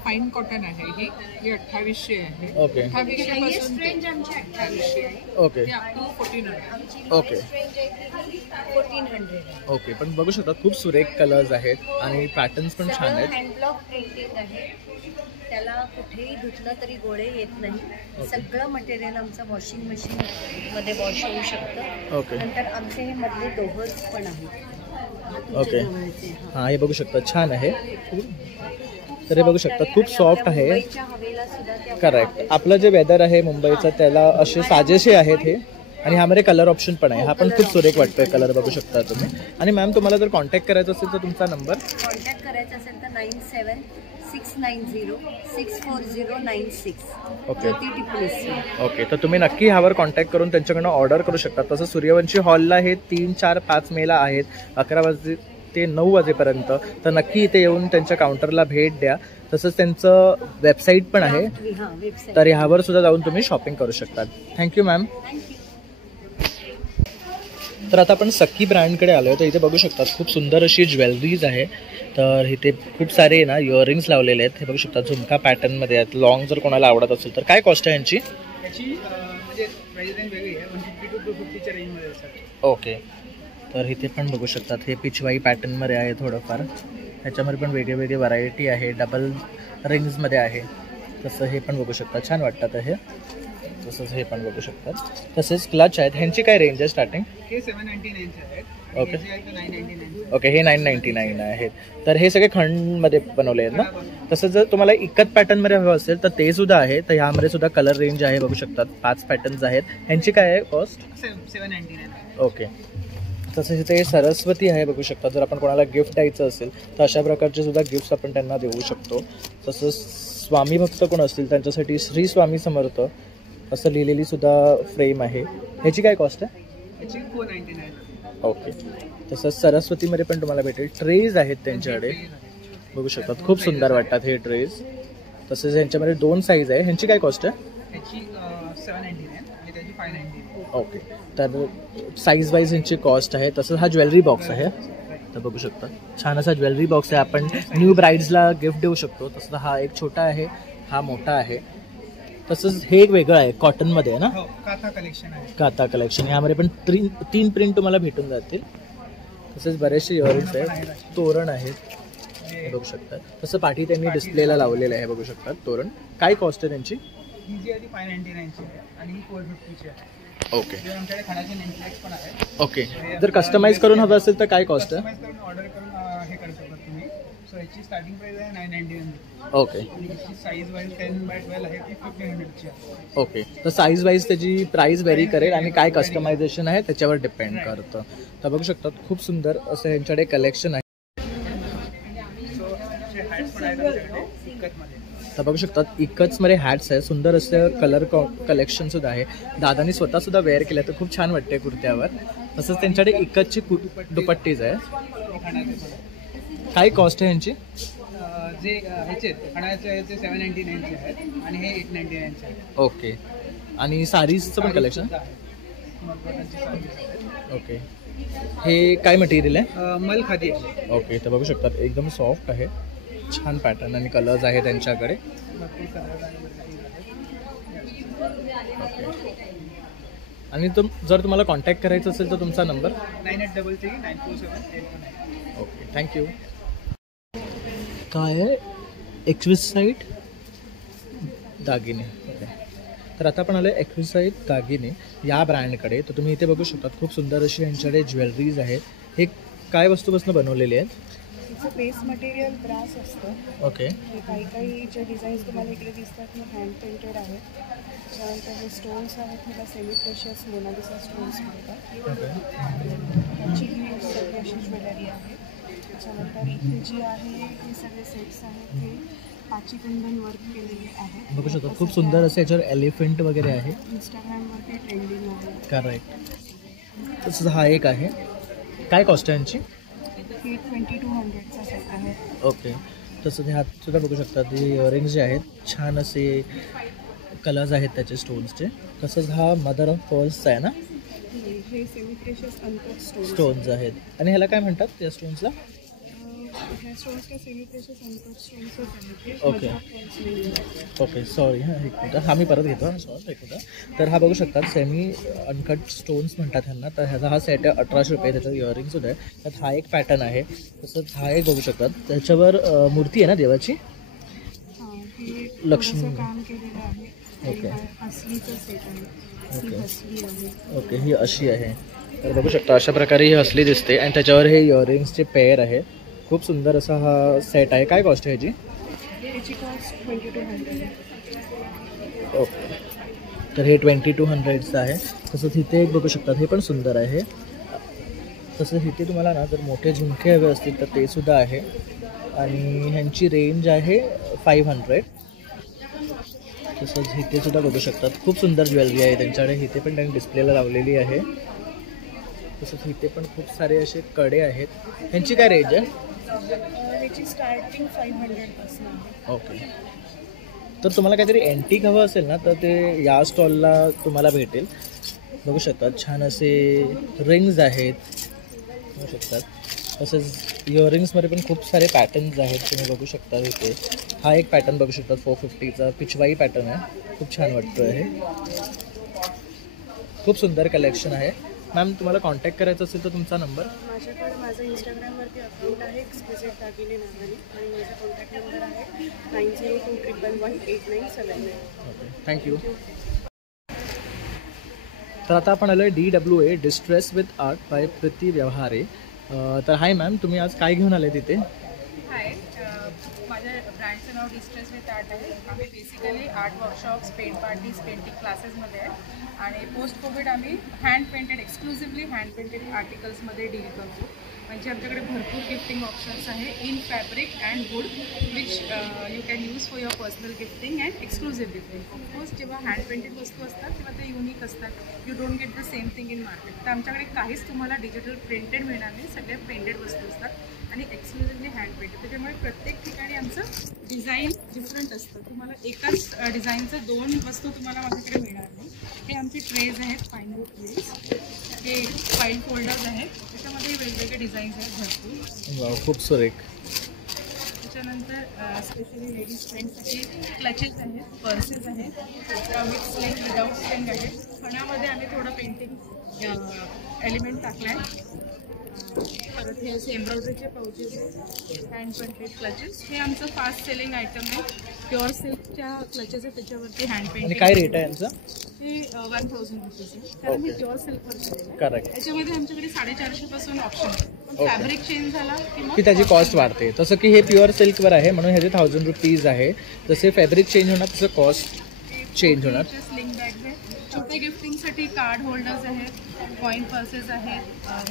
फाईन कॉटन आहे. ही 2800 आहे. ओके. 2800 पासून हायेस्ट रेंज आमची 2800 आहे. ओके. ते अप टू 1400. आमची ओके. lowest range आहे ती 1400 आहे. ओके, पण बघू शकतात खूप सुरेख कलर्स आहेत आणि पॅटर्न्स पण छान आहेत. हँडब्लॉक प्रिंटिंग आहे. त्याला कुठेही धुतलं तरी गोळे येत नाही. सगळं मटेरियल आमचं वॉशिंग मशीन मध्ये वॉश होऊ शकतं. ओके. नंतर आमचे हे मधले दोहर्स पण आहेत. ओके. हां, हे बघू शकतात, छान आहे. तर हे बघू शकतात खूप सॉफ्ट आहे. मुंबईच्या हवेला सुद्धा ते करेक्ट. आपलं जे वेदर आहे मुंबईचं त्याला असे साजेसे आहेत हे. आणि ह्यामध्ये कलर ऑप्शन पण आहे. हा पण खूप सुरेख वाटतोय कलर, बघू शकता तुम्ही. आणि मॅम तुम्हाला जर कॉन्टॅक्ट करायचं असेल तर तुमचा नंबर? कॉन्टॅक्ट करायचा असेल तर 9769064096. ओके. ज्योती टिपणीसी. ओके, तर तुम्ही नक्की ह्यावर कॉन्टॅक्ट करून त्यांच्याकडनं ऑर्डर करू शकता. तसं सूर्यवंशी हॉलला हे 3, 4, 5 मेला आहेत, 11 वाजे ते 9 वाजेपर्यंत. तर नक्की इथे येऊन त्यांच्या काउंटरला भेट द्या. तसंच त्यांचं वेबसाईट पण आहे, हां, वेबसाईट. तर ह्यावर सुद्धा जाऊन तुम्ही शॉपिंग करू शकता. Thank you ma'am. थँक्यू. तर आता आपण सखी ब्रँडकडे आलो आहे. तर इथे बघू शकतात खूप सुंदर अशी ज्वेलरीज आहे. तर इथे खूप सारे ना इयरिंग्स लावलेले आहेत. हे बघू शकता झुमका पॅटर्नमध्ये आहेत. लॉंग जर कोणाला आवडत असेल तर काय कॉस्ट आहे यांची? याची म्हणजे प्राइस रेंज वेगळी आहे. 150 to 250च्या रेंजमध्ये असतात. ओके. तर इथे पण बघू शकतात हे पिचवाई पॅटर्नमध्ये आहे थोडंफार. ह्याच्यामध्ये पण वेगळे वेगळे व्हरायटी आहे. डबल रिंग्समध्ये आहे. तसं हे पण बघू शकता, छान वाटतात हे. तसंच हे पण बघू शकतात. तसेच क्लच आहेत. ह्यांची काय रेंज आहे स्टार्टिंग? हे 799 आहेत. ओके. हे 999. ओके, हे 999 आहेत. तर हे सगळे खंडमध्ये बनवले आहेत ना? तसंच जर तुम्हाला इकत पॅटर्नमध्ये हवं असेल तर ते सुद्धा आहे. तर ह्यामध्ये सुद्धा कलर रेंज आहे, बघू शकतात 5 पॅटर्न्स आहेत. ह्यांची काय आहे कॉस्ट? 799. ओके. तसंच इथे सरस्वती आहे, बघू शकता. जर आपण कोणाला गिफ्ट द्यायचं असेल तर अशा प्रकारचे सुद्धा गिफ्ट्स आपण त्यांना देऊ शकतो. तसंच स्वामी भक्त कोण असतील त्यांच्यासाठी श्री स्वामी समर्थ असं लिहिलेली सुद्धा फ्रेम आहे. ह्याची काय कॉस्ट आहे? याची 499. ओके. तसंच सरस्वतीमध्ये पण तुम्हाला भेटेल. ट्रेज आहेत त्यांच्याकडे, बघू शकतात खूप सुंदर वाटतात हे ट्रेज. तसेच ह्यांच्यामध्ये 2 साईज आहे. ह्यांची काय कॉस्ट आहे? याची 799 आणि त्याची 599. ओके. तर साईज वाईज ह्यांची कॉस्ट आहे. तसंच हा ज्वेलरी बॉक्स आहे. तर बघू शकता छान असा ज्वेलरी बॉक्स आहे. आपण न्यू ब्राईड्सला गिफ्ट देऊ शकतो. तसं हा एक छोटा आहे, हा मोठा आहे. तसंच हे एक वेगळं आहे, कॉटनमध्ये आहे ना? हो, काथा कलेक्शन आहे. काथा कलेक्शन. ह्यामध्ये पण 3 प्रिंट तुम्हाला भेटून जातील. तसेच बरेचसे इयरिंग्स आहेत, तोरण आहेत, हे बघू शकतात. तसं पाठी त्यांनी डिस्प्लेला लावलेलं आहे, बघू शकतात तोरण. काय कॉस्ट आहे त्यांची? ही जी आहे ती 599 ची आहे आणि ही 450 ची आहे. ओके. आमच्याकडे खाण्याचे नेमप्लेट्स पण आहेत. ओके. जर कस्टमाइज करून हवं असेल तर काय कॉस्ट आहे? कस्टमाइज करून ऑर्डर करून हे करू शकता तुम्ही. सो याची स्टार्टिंग प्राइस आहे 999. ओके. आणि याची साईज वाईज 10x12 आहे ती 1500 ची आहे. ओके. तर साईज वाईज त्याची प्राइस व्हेरी करेल आणि काय कस्टमायझेशन आहे त्याच्यावर डिपेंड करतं. तर बघू शकतात खूप सुंदर असं यांच्याकडे कलेक्शन आहे. सो असे हॅट्स पण आहेत आमच्याकडे इकतमध्ये. तर बघू शकतात इकचमध्ये हॅट्स आहे. सुंदर असं कलर कलेक्शन सुद्धा आहे. दादानी स्वतः सुद्धा वेअर केलं तर खूप छान वाटते कुर्त्यावर. तसंच त्यांच्याकडे इकतची दुपट्टीज आहे. काय कॉस्ट आहे यांची? जे ह्याचे खाण्याचे ह्याचे 799 चे आहेत आणि हे 899 चे आहेत. ओके. आणि साडीजचं पण कलेक्शन? ओके. हे काय मटेरियल आहे? मल खादी आहे. ओके. तर बघू शकतात एकदम सॉफ्ट आहे, छान पॅटर्न आणि कलर्स आहे त्यांच्याकडे. आणि जर तुम्हाला कॉन्टॅक्ट करायचं असेल तर तुमचा नंबर? 9833947829. Okay, thank you. काय आहे? एक्विसाईट दागिने. ओके. तर आता आपण आलो आहे एक्विसाईट दागिने या ब्रँडकडे. तर तुम्ही इथे बघू शकता खूप सुंदर अशी यांच्याकडे ज्वेलरीज आहेत. हे काय वस्तूपासून बनवलेली आहेत? याचं बेस मटेरियल ब्रास असतं. ओके. हे काही जे डिझाईन्स तुम्हाला इकडे दिसतात हे हँड पेंटेड आहेत. त्यानंतर हे स्टोन्स आहेत, मला सेमी प्रेशियस मोनालिसा स्टोन्स म्हणतात. त्याची ही सगळी अशी ज्वेलरी आहे. त्याच्यानंतर इथे जी आहे हे सगळे सेट्स आहेत हे पाचीकुंदन वर्क केलेले आहेत. बघू शकतो खूप सुंदर असं याच्यावर एलिफंट वगैरे आहे. इंस्टाग्रामवरती ट्रेंडिंग आहे. करेक्ट. तसंच हा एक आहे. काय कॉस्ट आहे यांची? हे 2200चा सेट आहे. ओके. तसं ते हात सुद्धा बघू शकता. ते इयरिंग्स जे आहेत छान असे कलर्स आहेत त्याचे स्टोन्सचे. तसंच हा मदर ऑफ पर्ल्सचा आहे ना? हे सेमी प्रेशियस अनकट स्टोन्स आहेत. आणि ह्याला काय म्हणतात त्या स्टोन्सला? ह्या स्टोन्स काय सेमी प्रेशियस अनकट स्टोन्सच आहेत. ओके ओके सॉरी हां एक मिनटं. हा मी परत घेतो हां सॉरी एक मिनटं. तर हा बघू शकतात सेमी अनकट स्टोन्स म्हणतात ह्यांना. तर ह्याचा हा सेट आहे 1800 रुपये. त्याच्यावर इयरिंगसुद्धा आहे. त्यात हा एक पॅटर्न आहे. तसंच हा एक बघू शकतात. त्याच्यावर मूर्ती आहे ना देवाची? लक्ष्मी. काम केलेलं आहे. ओके असलीचं सेट आहे. ओके असली आहे. ओके ही अशी आहे. तर बघू शकता अशा प्रकारे ही असली दिसते आणि त्याच्यावर हे इयरिंग्सचे पेअर आहे. खूप सुंदर असा हा सेट आहे. काय कॉस्ट आहे ह्याची? याची कॉस्ट 2200 आहे. ओके. तर हे 2200चं आहे. तसंच इथे एक बघू शकतात हे पण सुंदर आहे. तसंच इथे तुम्हाला ना जर मोठे झुमके हवे असतील तर ते सुद्धा आहे आणि ह्यांची रेंज आहे 500. तसंच इथे सुद्धा बघू शकतात खूप सुंदर ज्वेलरी आहे त्यांच्याकडे. इथे पण त्यांनी डिस्प्लेला लावलेली आहे. तसंच इथे पण खूप सारे असे कडे आहेत. ह्यांची काय रेंज आहे? याची स्टार्टिंग 500 पासून आहे. ओके. तर तुम्हाला काहीतरी अँटिक हवं असेल ना तर ते या स्टॉलला तुम्हाला भेटेल. बघू शकतात छान असे रिंग्स आहेत बघू शकतात. तसेच इयरिंग्समध्ये पण खूप सारे पॅटर्न्स आहेत तुम्ही बघू शकता. इथे हा एक पॅटर्न बघू शकतात 450चा पिचवाई पॅटर्न आहे. खूप छान वाटतो आहे. खूप सुंदर कलेक्शन आहे. मॅम तुम्हाला कॉन्टॅक्ट करायचं असेल तर तुमचा नंबर? माझ्याकडे माझं इंस्टाग्रामवरती अकाउंट आहे एक्सक्लुझिव्ह दागिने नावाने आणि माझा कॉन्टॅक्ट नंबर आहे 9021118979. Okay thank you. तर आता आपण आलो आहे DWA distress with art bye Preeti Vyavahare. तर हाय मॅम, तुम्ही आज काय घेऊन आले तिथे? हाय, माझ्या ब्रँडचं नाव डिस्ट्रेस विथ आर्ट आहे. आम्ही basically art workshops, paint parties, painting क्लासेसमध्ये आहे आणि पोस्ट कोविड आम्ही hand painted exclusively hand painted आर्टिकल्समध्ये डील करतो. म्हणजे आमच्याकडे भरपूर गिफ्टिंग ऑप्शन्स आहे in fabric and wood which you can use for your personal gifting and exclusive gifting. Of course जेव्हा हँड पेंटेड वस्तू असतात तेव्हा ते युनिक असतात. You don't get the same thing in market. तर आमच्याकडे काहीच तुम्हाला डिजिटल प्रिंटेड मिळणार नाही. सगळे पेंटेड वस्तू असतात आणि एक्सक्लुझिव्हली हँड पेंटेड. त्याच्यामुळे प्रत्येक ठिकाणी आमचं डिझाईन डिफरंट असतं. तुम्हाला एकाच डिझाईनचं 2 वस्तू तुम्हाला माझ्याकडे मिळणार नाही. हे आमचे ट्रेज आहेत, पाईनवूड ट्रेज. हे फाईल फोल्डर्स आहेत, त्याच्यामध्ये वेगवेगळे डिझाईन्स आहेत भरपूर. वाव, खूप सुरेख. त्याच्यानंतर स्पेशली लेडीज फ्रेंडसाठी क्लचेस आहेत, पर्सेस आहेत, विथ स्लिंग विदाऊट स्लिंग आहेत. खणामध्ये आम्ही थोडं पेंटिंग एलिमेंट टाकलं आहे. परत हे असे एम्ब्रॉयडरीचे पाउचेस आहेत, हँड पेंटेड क्लचेस. हे आमचं फास्ट सेलिंग आयटम आहे. प्युअर सिल्कच्या क्लचेस आहेत, त्याच्यावरती हँड पेंटेड. काय रेट आहे यांचा? हे 1000 रुपीज आहे, कारण मी प्युअर सिल्कवर केलेलं आहे. करेक्ट. याच्यामध्ये आमच्याकडे 450 पासून ऑप्शन आहे. पण फॅब्रिक चेंज झाला की त्याची कॉस्ट वाढते. तसं की हे प्युअर सिल्कवर आहे म्हणून ह्याचे 1000 रुपीज आहे. जसे फॅब्रिक चेंज होणार तसं कॉस्ट चेंज होणार. स्लिंग बॅग्स आहेत, छोटे गिफ्टिंगसाठी कार्ड होल्डर्स आहेत, कॉईन पर्सेस आहेत,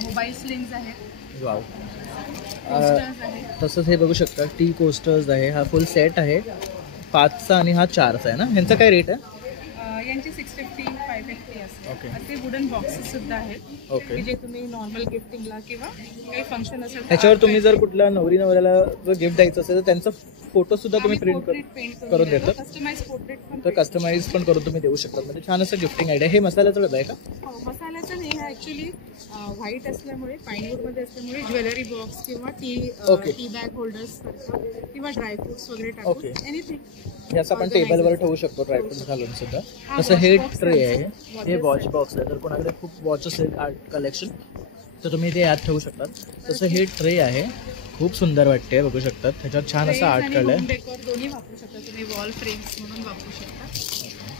मोबाईल स्लिंग्स आहेत. वाव. कोस्टर्स आहेत. तसंच हे बघू शकता टी कोस्टर्स आहे. हा फुल सेट आहे 5चा आणि हा 4चा आहे ना. ह्यांचा काय रेट आहे? यांचे 650, 550 असते. ओके. असे वुडन बॉक्सेस सुद्धा आहेत. ओके. की जे तुम्ही नॉर्मल गिफ्टिंगला किंवा काही फंक्शन असेल त्याच्यावर तुम्ही जर कुठला नवऱ्याला जर गिफ्ट द्यायचं असेल तर त्यांचा फोटो सुद्धा तुम्ही प्रिंट करून देतो. कस्टमाइज पोर्ट्रेट पण. तर कस्टमाइज पण करून तुम्ही देऊ शकता. म्हणजे छान असं गिफ्टिंग आयडिया. हे मसाल्याचं डबा आहे का? हो, मसाल्याचं नाही. हा ॲक्च्युली व्हाईट असल्यामुळे, पाईनवूडमध्ये असल्यामुळे ज्वेलरी बॉक्स किंवा टी बॅग होल्डर्स किंवा ड्रायफ्रुट्स वगैरे ओके. टाकून एनिथिंग. हे असं आपण टेबलवर ठेवू शकतो ड्रायफ्रुट्स घालून सुद्धा. तसं हे ट्रे आहे, हे वॉच बॉक्स आहे. तर कोणाकडे खूप वॉच असेल आर्ट कलेक्शन तर तुम्ही ते यात ठेवू शकता. तसं हे ट्रे आहे, खूप सुंदर वाटते बघू शकतात. त्याच्यात छान असं आर्ट केलं आहे. डेकोर दोन्ही वापरू शकता तुम्ही. वॉल फ्रेम्स म्हणून वापरू शकता.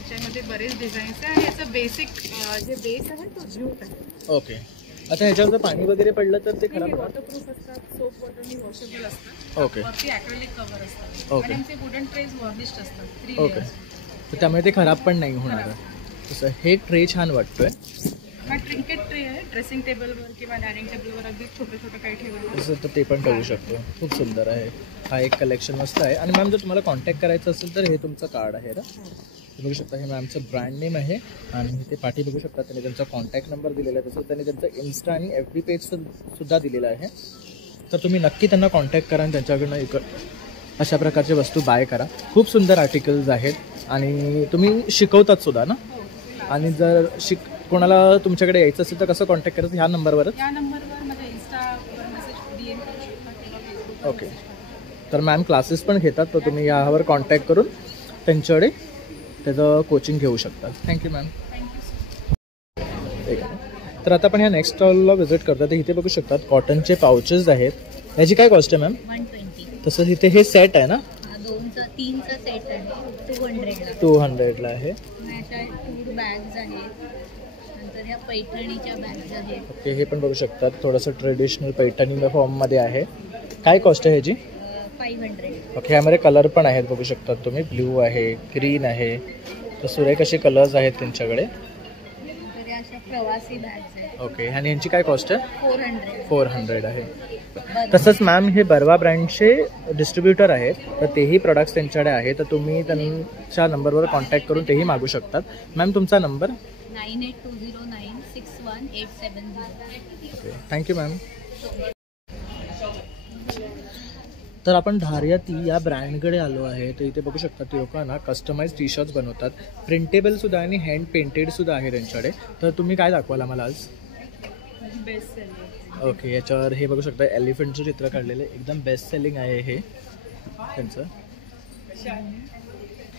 त्याच्यामध्ये बरेच डिझाईन्स आहे आणि याचा बेसिक जे बेस आहे तो ज्यूट आहे. ओके. आता ह्याच्यावर जर पाणी वगैरे पडलं तर ते खराब वॉटरप्रूफ असतात, सोप वॉटरनी वॉशेबल असतात, ओके वरती ॲक्रेलिक कव्हर असतात ओके. आणि आमचे वुडन ट्रेज वॉर्निश्ड असतात 3 ओके. लेयर्स. तर त्यामुळे ते खराब पण नाही होणार आहे. तसं हे ट्रे छान वाटतोय. हा ट्रिंकेट ट्रे आहे, ड्रेसिंग टेबलवर किंवा डायनिंग टेबलवर अगदी छोटे छोटे काही ठेवायला. तसं तर ते पण ठेवू शकतो. खूप सुंदर आहे. हा एक कलेक्शन मस्त आहे. आणि मॅम जर तुम्हाला कॉन्टॅक्ट करायचं असेल तर हे तुमचं कार्ड आहे ना, तुम्ही बघू शकता. हे मॅमचं ब्रँड नेम आहे आणि ते पाठी बघू शकता. त्यांनी त्यांचा कॉन्टॅक्ट नंबर दिलेला आहे. तसंच त्यांनी त्यांचं इन्स्टा आणि FB पेज सुद्धा दिलेलं आहे. तर तुम्ही नक्की त्यांना कॉन्टॅक्ट करा आणि त्यांच्याकडनं अशा प्रकारच्या वस्तू बाय करा. खूप सुंदर आर्टिकल्स आहेत आणि तुम्ही शिकवतात सुद्धा ना. आणि जर कोणाला तुमच्याकडे यायचं असेल तर कसं कॉन्टॅक्ट करायचं? ह्या नंबरवरच? या नंबरवर माझ्या इन्स्टावर मेसेज DM करू शकता किंवा फेसबुक. ओके. तर मॅम क्लासेस पण घेतात, तर तुम्ही यावर कॉन्टॅक्ट करून त्यांच्याकडे त्याचं कोचिंग घेऊ शकता. Thank you ma'am. ठीक आहे. तर आता आपण ह्या नेक्स्ट स्टॉलला व्हिजिट करतो. तर इथे बघू शकतात कॉटनचे पाउचेस आहेत. याची काय कॉस्ट आहे मॅम? 120. तसंच इथे हे सेट आहे ना, 3चा सेट आहे 200ला. 200ला आहे. अशा टूर बॅग्स आहेत. नंतर ह्या पैठणीच्या बॅग्स आहेत. ओके. हे पण बघू शकतात थोडंसं ट्रेडिशनल पैठणी फॉर्ममध्ये आहे. काय कॉस्ट आहे ह्याची? 500. ओके. यामध्ये कलर पण आहेत बघू शकतात तुम्ही. ब्ल्यू आहे, ग्रीन आहे. तर सुरेख असे कलर्स आहेत त्यांच्याकडे. तर या अशा प्रवासी बॅग्स आहेत. ओके. आणि यांची काय कॉस्ट आहे? 400. 400 आहे. तसंच मॅम हे बर्वा ब्रँडचे डिस्ट्रीब्युटर आहेत, तर तेही प्रोडक्ट्स त्यांच्याकडे आहे. तर तुम्ही त्यांच्या नंबरवर कॉन्टॅक्ट करून तेही मागू शकतात. मॅम तुमचा नंबर? 9820961870. ओके. Thank you ma'am. तर आपण धार्याती या ब्रँडकडे आलो आहे. तर इथे बघू शकता ते लोकांना कस्टमाइज टी-शर्ट्स बनवतात. प्रिंटेबलसुद्धा आणि हँड पेंटेडसुद्धा आहे त्यांच्याकडे. तर तुम्ही काय दाखवाल आम्हाला आज? Best seller. ओके. याच्यावर हे बघू शकता एलिफंटचं चित्र काढलेलं आहे. एकदम बेस्ट सेलिंग आहे हे त्यांचं.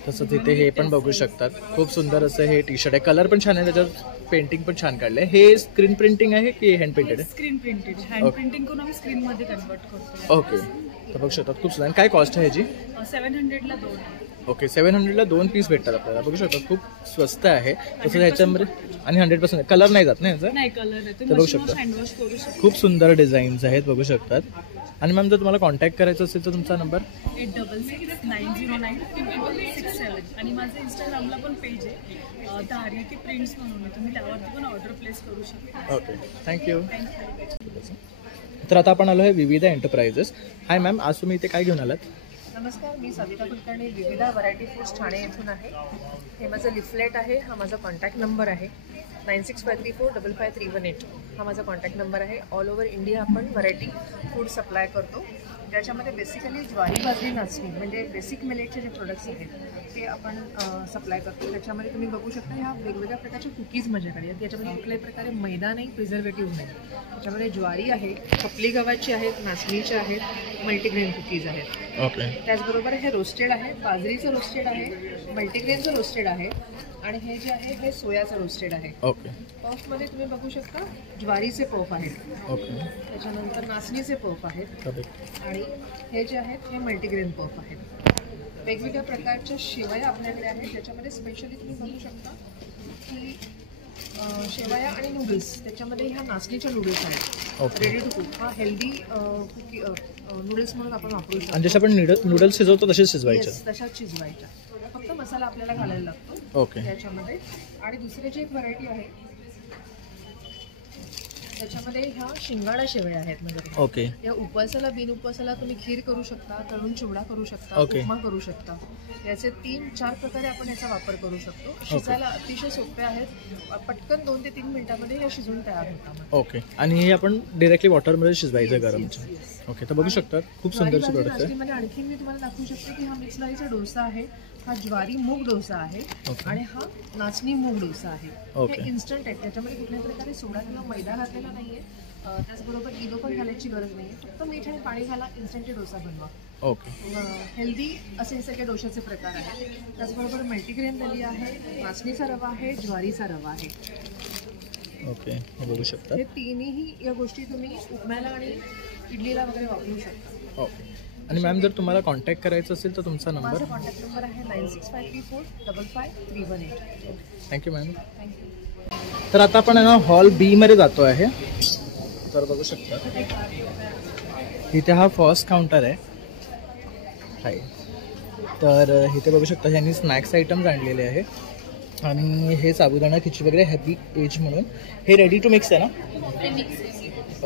तसंच इथे हे पण बघू शकतात. खूप सुंदर असं हे टी-शर्ट आहे. कलर पण छान आहे. त्याच्यावर पेंटिंग पण छान काढलं आहे. हे स्क्रीन प्रिंटिंग आहे की हँड पेंटेड आहे? Screen printed. हँड प्रिंटिंग करून आम्ही स्क्रीनमध्ये कन्वर्ट करतो. ओके. तर बघू शकतात खूप सुंदर. काय कॉस्ट आहे ह्याची? 700ला 2. ओके. 700ला 2 पीस भेटतात आपल्याला. बघू शकतात खूप स्वस्त आहे. तसंच ह्याच्यामध्ये आणि 100% कलर नाही जात ना ह्याचा? नाही, कलर आहे. तर बघू शकता हँडवॉश करू शकतो. खूप सुंदर डिझाईन्स आहेत बघू शकतात. आणि मॅम जर तुम्हाला कॉन्टॅक्ट करायचं असेल तर तुमचा नंबर? 8669092267. आणि माझं इंस्टाग्रामला पण पेज आहे धार्याती प्रिंट्स म्हणून. तुम्ही त्यावरती पण ऑर्डर प्लेस करू शकता. ओके. थँक्यू. तर आता आपण आलो आहे विविध एंटरप्राइजेस. हाय मॅम, आज तुम्ही इथे काय घेऊन आलात? नमस्कार, मी सविता कुलकर्णी, विविधा व्हरायटी फूड्स ठाणे येथून आहे. हे माझं लिफलेट आहे. हा माझा कॉन्टॅक्ट नंबर आहे. 9653455318 हा माझा कॉन्टॅक्ट नंबर आहे. ऑल ओव्हर इंडिया आपण व्हरायटी फूड सप्लाय करतो. ज्याच्यामध्ये बेसिकली ज्वारी, बाजरी, नाचणी म्हणजे बेसिक मिलेटचे जे प्रोडक्ट्स आहेत ते आपण सप्लाय करतो. त्याच्यामध्ये तुम्ही बघू शकता ह्या वेगवेगळ्या प्रकारचे कुकीज माझ्याकडे आहेत. याच्यामध्ये कुठल्याही प्रकारे मैदा नाही, प्रिझर्वेटिव्ह नाही. त्याच्यामध्ये ज्वारी आहे, खपली गव्हाची आहेत, नाचणीचे आहेत, मल्टीग्रेन कुकीज आहेत. ओके. त्याचबरोबर हे रोस्टेड आहे, बाजरीचं रोस्टेड आहे, मल्टीग्रेनचं रोस्टेड आहे आणि हे जे आहे हे सोयाचं रोस्टेड आहे. ओके. पफमध्ये तुम्ही बघू शकता ज्वारीचे पफ आहेत. ओके. त्याच्यानंतर नाचणीचे पफ आहेत करेक्ट. आणि हे जे आहेत हे मल्टीग्रेन पफ आहेत. वेगवेगळ्या प्रकारच्या शेवया आपल्याकडे आहेत. त्याच्यामध्ये स्पेशली तुम्ही बघू शकता की शेवया आणि नूडल्स. त्याच्यामध्ये ह्या नाचणीच्या नूडल्स आहेत. ओके. Ready to cook. हा हेल्दी कुकी नूडल्स म्हणून आपण वापरू शकतो. आणि जसं आपण नूडल्स शिजवतो तशाच शिजवायच्या? Yes, तशाच शिजवायच्या. फक्त मसाला आपल्याला घालायला लागतो ओके. त्याच्यामध्ये. आणि दुसरी जी एक व्हरायटी आहे त्याच्यामध्ये ह्या शिंगाडा शेवया आहेत माझ्याकडे. ओके. या उपवासाला, बिन उपवासाला तुम्ही खीर करू शकता, तळून चिवडा करू शकता, ओके. उपमा करू शकता. याचे 3-4 प्रकारे आपण याचा वापर करू शकतो. शिजायला अतिशय सोपे आहेत. पटकन 2 ते 3 मिनिटामध्ये हे शिजून तयार होतात. ओके. आणि हे आपण डिरेक्टली वॉटरमध्ये शिजवायचं गरमच्या? ओके. तर बघू शकता खूप सुंदरचे प्रोडक्ट आहे. नाचणीमध्ये आणखी मी तुम्हाला दाखवू शकते की हा मिक्स डाळीचा डोसा आहे, हा ज्वारी मूग डोसा आहे आणि हा नाचणी मूग डोसा आहे. हे इन्स्टंट आहे. त्याच्यामध्ये कुठल्याही प्रकारे सोडा किंवा मैदा घातलेला नाहीये. त्याचबरोबर इनो पण घालायची गरज नाही. फक्त मीठ आणि पाणी घाला, इन्स्टंटचे डोसा बनवा. ओके. हेल्दी असे हे सगळे डोशाचे प्रकार आहेत. त्याचबरोबर मल्टीग्रेन दली आहे, नाचणीचा रवा आहे, ज्वारीचा रवा आहे. ओके. हे बघू शकता. हे तिन्ही या गोष्टी तुम्ही उपम्याला आणि इडलीला वगैरे वापरू शकता. ओके. आणि मॅम जर तुम्हाला कॉन्टॅक्ट करायचं असेल तर तुमचा नंबर? माझा कॉन्टॅक्ट नंबर आहे 9653455318. Thank you ma'am. थँक्यू. तर आता आपण हॉल बी मध्ये जातो आहे. तर बघू शकता इथे हा फर्स्ट काउंटर आहे. हाय, तर इथे बघू शकता ह्यांनी स्नॅक्स आयटम्स आणलेले आहे आणि हे साबुदाणा खिचडी वगैरे हॅपी एज म्हणून. हे रेडी टू मिक्स आहे ना?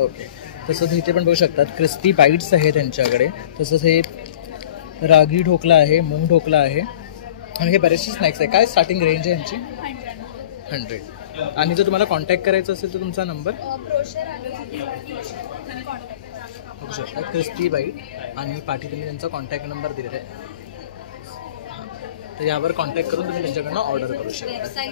ओके. तसंच इथे पण बघू शकतात क्रिस्पी बाईट्स आहे त्यांच्याकडे. तसंच हे रागी ढोकला आहे, मूग ढोकला आहे आणि हे बरेचसे स्नॅक्स आहे. काय स्टार्टिंग रेंज आहे यांची? 100. आणि जर तुम्हाला कॉन्टॅक्ट करायचं असेल तर तुमचा नंबर बघू शकता. क्रिस्पी बाईट आणि पाठी तुम्ही त्यांचा कॉन्टॅक्ट नंबर दिलेला आहे, तर यावर कॉन्टॅक्ट करून तुम्ही त्यांच्याकडनं ऑर्डर करू शकता.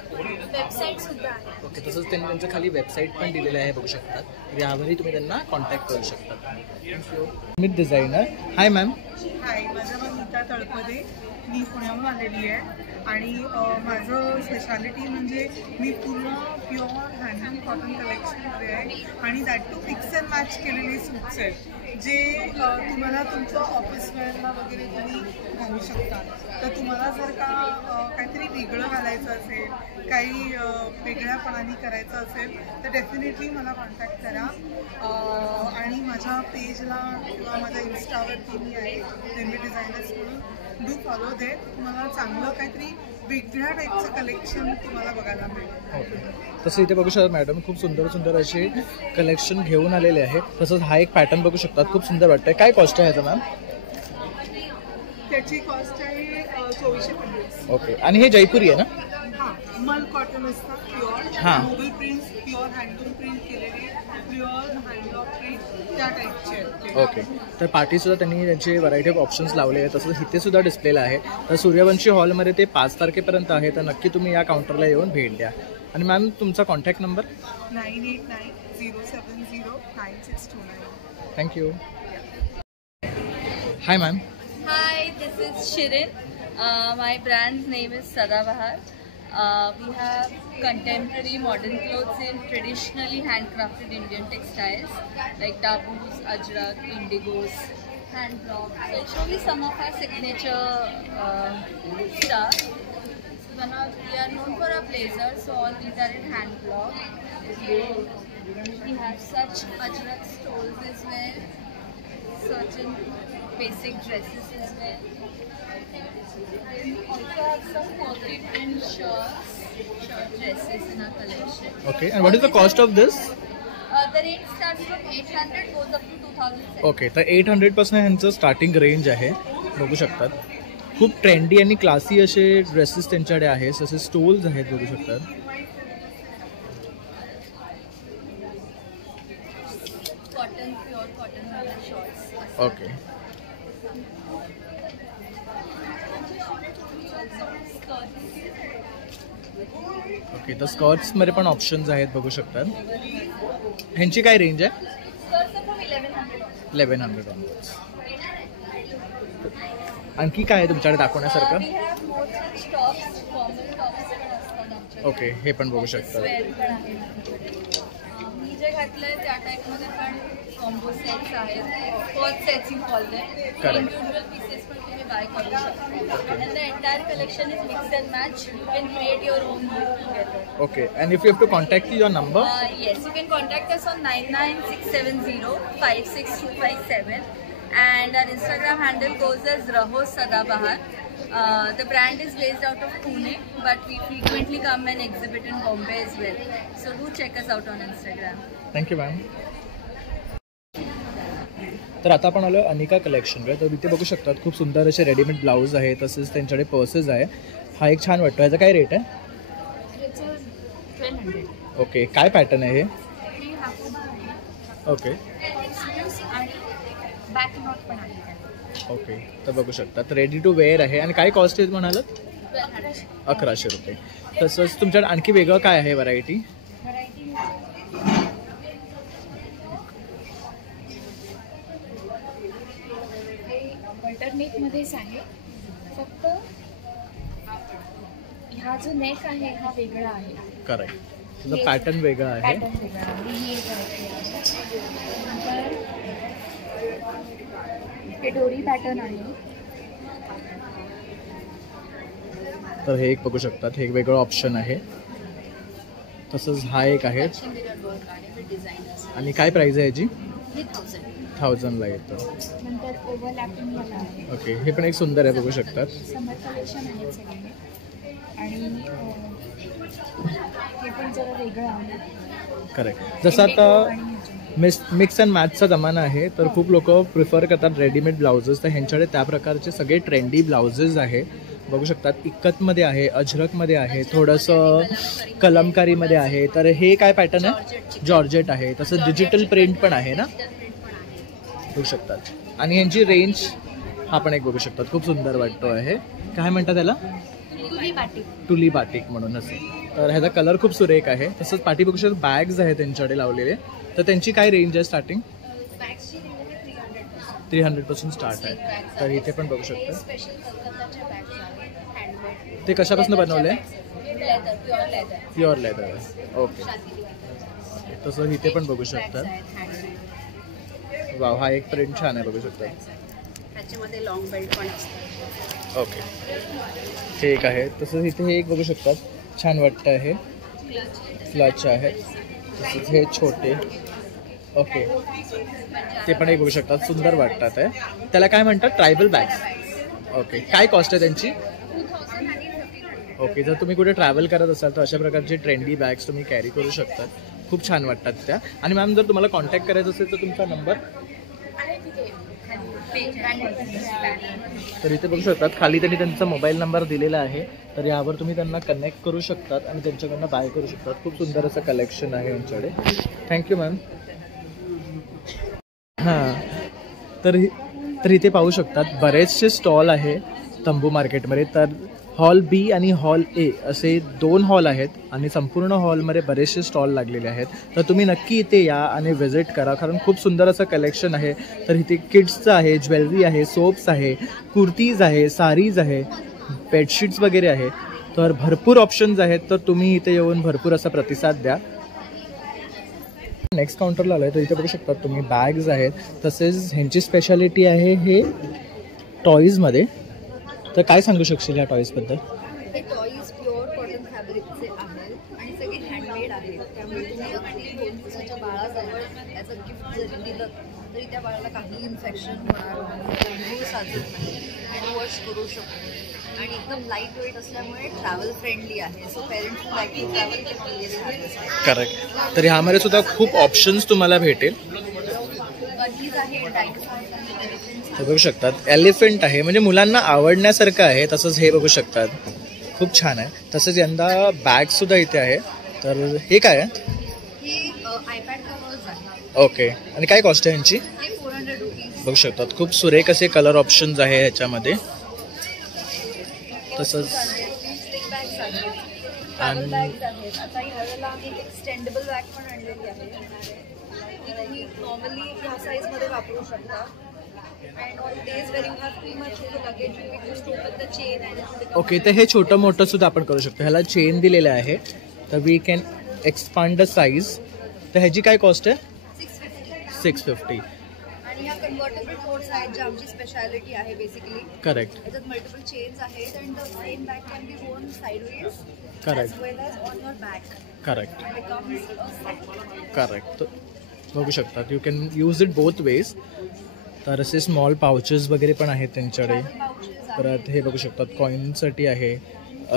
ओके. तसंच त्यांनी त्यांचं खाली वेबसाईट पण दिलेलं आहे बघू शकता, तर यावरही तुम्ही त्यांना कॉन्टॅक्ट करू शकता. Smith designer. Hi ma'am. Hi, माझं नाव नीता तळपदे. मी पुण्याहून आलेली आहे आणि माझं स्पेशालिटी म्हणजे मी पूर्ण प्युअर हँडलूम कॉटन कलेक्शनमध्ये आहे आणि that too mix and match केलेले सूट्स आहेत जे तुम्हाला तुमचं ऑफिस वेअरला वगैरे तुम्ही घालू शकता. तर तुम्हाला जर का काहीतरी वेगळं घालायचं असेल, काही वेगळ्यापणाने करायचं असेल तर डेफिनेटली मला कॉन्टॅक्ट करा. आणि माझ्या पेजला किंवा माझ्या इन्स्टावरती मी आहे रेल्वे डिझायनर्स म्हणून, डू फॉलो दे. तुम्हाला चांगलं काहीतरी वेगळ्या टाईपचं कलेक्शन तुम्हाला बघायला मिळेल. ओके. तसं इथे बघू शकता मॅडम खूप सुंदर सुंदर असे कलेक्शन घेऊन आलेले आहे. तसंच हा एक पॅटर्न बघू शकतात, खूप सुंदर वाटतंय. काय कॉस्ट आहे ह्याचा मॅम? त्याची कॉस्ट आहे 2450. ओके. आणि हे जयपुरी आहे ना? हां, मल कॉटन असतात प्युअर. हां. Mobile prints pure handloom print केलेले, प्युअर हँडलॉक प्रिंट त्या टाईपचे आहेत. ओके. तर पार्टीसुद्धा त्यांनी त्यांचे व्हरायटी ऑफ ऑप्शन्स लावले आहेत. तसंच इथे सुद्धा डिस्प्लेला आहे. तर सूर्यवंशी हॉलमध्ये ते 5 तारखेपर्यंत आहे, तर नक्की तुम्ही या काउंटरला येऊन भेट द्या. आणि मॅम तुमचा contact number? 9890709629. Thank you. High ma'am. Hi, this is Shirin. My brand's name is Sadabahar. We have contemporary modern clothes in traditionally handcrafted Indian textiles like taboos, ajrak, indigos, hand blocks. So I'll show you some of our signature stuff. We are known for our blazers, so all these are in hand block. We have such ajrak stoles as well, such in basic dresses as well. We also have some poetry print shirts, shirt dresses in our collection. Okay. And what is the cost of this? The range starts from 800, goes up to 2007. Okay. तर 800 पासून ह्यांचं starting range आहे बघू शकतात. खूप trendy आणि classy असे dresses त्यांच्याकडे आहेत. असे स्टोल्स आहेत बघू शकतात. Cotton, pure cotton shorts. Okay. Okay. तर स्कर्ट्समध्ये पण ऑप्शन्स आहेत बघू शकतात. ह्यांची काय रेंज आहे? Skirts are from 1100. 1100 ऑनवर्ड्स. आणखी काय आहे तुमच्याकडे दाखवण्यासारखं? We have more such tops, formal tops पण असतात आमच्याकडे. ओके. हे पण बघू शकता. Sweat पण आहे आमच्याकडे. मी जे घातलंय त्या टाईपमध्ये पण कॉम्बो सेट्स आहेत. First sets you call them. Individual pieces पण तुम्ही बाय करू शकता. And the entire collection is mix and match. You can create your own look together. Okay. And if you have to contact your number? Yes, you can contact us on 99670 56257. And our Instagram handle goes as Raho Sadabahar. The brand is based out of Pune, but we frequently come and exhibit in Bombay as well. So do check us out on Instagram. Thank you ma'am. तर आता आपण आलो अनिका कलेक्शनकडे. तर इथे बघू शकतात खूप सुंदर असे रेडीमेड ब्लाऊज आहे, तसेच त्यांच्याकडे पर्सेस आहे. हा एक छान वाटतो. ह्याचा काय रेट आहे? 1200. ओके. काय पॅटर्न आहे हे? ओके. बॅक नॉट पण आहे. ओके. तर बघू शकतात रेडी टू वेअर आहे. आणि काय कॉस्ट आहे म्हणालात? 1100 रुपये. तसंच तुमच्याकडे आणखी वेगळं काय आहे व्हरायटी? बटरनेकमध्येच आहे, फक्त हा जो नेक आहे हा वेगळा आहे. करेक्ट. तुझं पॅटर्न वेगळा आहे. पॅटर्न वेगळा आहे. हे डोरी पॅटर्न आहे. तर हे एक बघू शकतात, हे एक वेगळं ऑप्शन आहे. तसंच हा एक आहे. आणि काय प्राइस आहे याची? 1000ला येतं. नंतर ओव्हरलॅपिंग वाला आहे. ओके, हे पण एक सुंदर आहे, बघू शकतात. समर कलेक्शन आहे सगळे. आणि हे पण जरा वेगळं आहे. करेक्ट. जसं आता मिक्स अँड मॅचचा जमाना आहे, तर खूप लोक प्रिफर करतात रेडीमेड ब्लाउजेस. तर ह्यांच्याकडे त्या प्रकारचे सगळे ट्रेंडी ब्लाउजेस आहे, बघू शकतात. इक्कतमध्ये आहे, अजरकमध्ये आहे, थोडंसं कलमकारीमध्ये आहे. तर हे काय पॅटर्न आहे? जॉर्जेट आहे. तसं डिजिटल प्रिंट पण आहे ना, बघू शकतात. आणि यांची रेंज हा पण एक बघू शकतात, खूप सुंदर वाटतो आहे. काय म्हणतात त्याला? टुली बाटिक म्हणून असं. तर ह्याचा कलर खूप सुरेख आहे. तसंच पाठी बघू शकतात बॅग्स आहेत त्यांच्याकडे लावलेले. तर त्यांची काय रेंज आहे स्टार्टिंग? 300 स्टार्ट आहे. तर इथे पण बघू शकता. ते कशापासून बनवले? Pure leather. ओके. तसं इथे पण बघू शकतात. वाव, हा एक प्रिंट छान आहे, बघू शकता. त्याच्यामध्ये लॉंग बेल्ट पण असतं. ओके, हे एक आहे. तसंच इथे हे एक बघू शकतात, छान वाटतं आहे. क्लच आहे. तसंच हे छोटे. ओके, ते पण एक बघू शकतात, सुंदर वाटतात आहे. त्याला काय म्हणतात? Tribal bag. ओके, काय कॉस्ट आहे त्यांची? ओके, जर तुम्ही कुठे ट्रॅव्हल करत असाल तर अशा प्रकारचे ट्रेंडी बॅग्स तुम्ही कॅरी करू शकतात, खूप छान वाटतात त्या. आणि मॅम, जर तुम्हाला कॉन्टॅक्ट करायचं असेल तर तुमचा नंबर? तर इथे बघू शकतात खाली त्यांनी त्यांचा मोबाईल नंबर दिलेला आहे. तर यावर तुम्ही त्यांना कनेक्ट करू शकतात आणि त्यांच्याकडनं बाय करू शकतात. खूप सुंदर असं कलेक्शन आहे यांच्याकडे. Thank you ma'am. हां, तर इथे पाहू शकतात बरेचसे स्टॉल आहे तंबू मार्केटमध्ये. तर हॉल बी आणि हॉल ए असे 2 हॉल आहेत आणि संपूर्ण हॉलमध्ये बरेचसे स्टॉल लागलेले आहेत. तर तुम्ही नक्की इथे या आणि व्हिजिट करा, कारण खूप सुंदर असं कलेक्शन आहे. तर इथे किड्सचं आहे, ज्वेलरी आहे, सोप्स आहे, कुर्तीज आहे, साडीज आहे, बेडशीट्स वगैरे आहे. तर भरपूर ऑप्शन्स आहेत. तर तुम्ही इथे येऊन भरपूर असा प्रतिसाद द्या. नेक्स्ट काउंटरला आलो आहे, तर इथे बघू शकता तुम्ही बॅग्स आहेत. तसेच ह्यांची स्पेशालिटी आहे हे टॉईजमध्ये. तर काय सांगू शकशील या टॉईजबद्दल? हे टॉईज प्युअर कॉटन फॅब्रिकचे आहेत आणि सगळे हँडमेड आहेत. त्यामुळे तुम्ही 2 दिवसाच्या बाळासाठी याचं गिफ्ट जरी दिलं तरी त्या बाळाला काही इन्फेक्शन होणार नाही, मूळ साजत नाही, हँड वॉश करू शकतो आणि एकदम लाईट वेट असल्यामुळे ट्रॅव्हल फ्रेंडली आहे. So parents like to travel. Correct. तर ह्यामध्ये सुद्धा खूप ऑप्शन्स तुम्हाला भेटेल. गणीज आहे, डायनोसॉर हे बघू शकतात. एलिफंट आहे, म्हणजे मुलांना आवडण्यासारखं आहे. तसंच हे बघू शकतात, खूप छान आहे. तसंच यंदा बॅग सुद्धा इथे आहे. तर हे काय आहे? आयपॅड कव्हर्स आहे. ओके, आणि काय कॉस्ट आहे यांची? 400 रुपीज. बघू शकतात खूप सुरेख असे कलर ऑप्शन्स आहे ह्याच्यामध्ये. तसंच ट्रॅव्हल बॅग्स आहेत. आता ह्यावेळेला आम्ही एक्सटेंडेबल बॅग पण आणलेली आहे. तुम्ही नॉर्मली ह्या साईजमध्ये वापरू शकता. ओके, तर हे छोटं मोठं सुद्धा आपण करू शकतो. ह्याला चेन दिलेलं आहे, तर we can expand the size. तर ह्याची काय कॉस्ट आहे? 650. आणि ह्या कन्व्हर्टेबल कोट्स आहेत, जी आमची स्पेशालिटी आहे बेसिकली. करेक्ट. याच्यात मल्टिपल चेन्स आहेत and the same bag can be worn sideways correct as well as on your back. Correct. Becomes a set. Correct. बघू शकतात, you can use it both ways. तर असे small pouches वगैरे पण आहेत त्यांच्याकडे. परत हे बघू शकतात कॉईनसाठी आहे,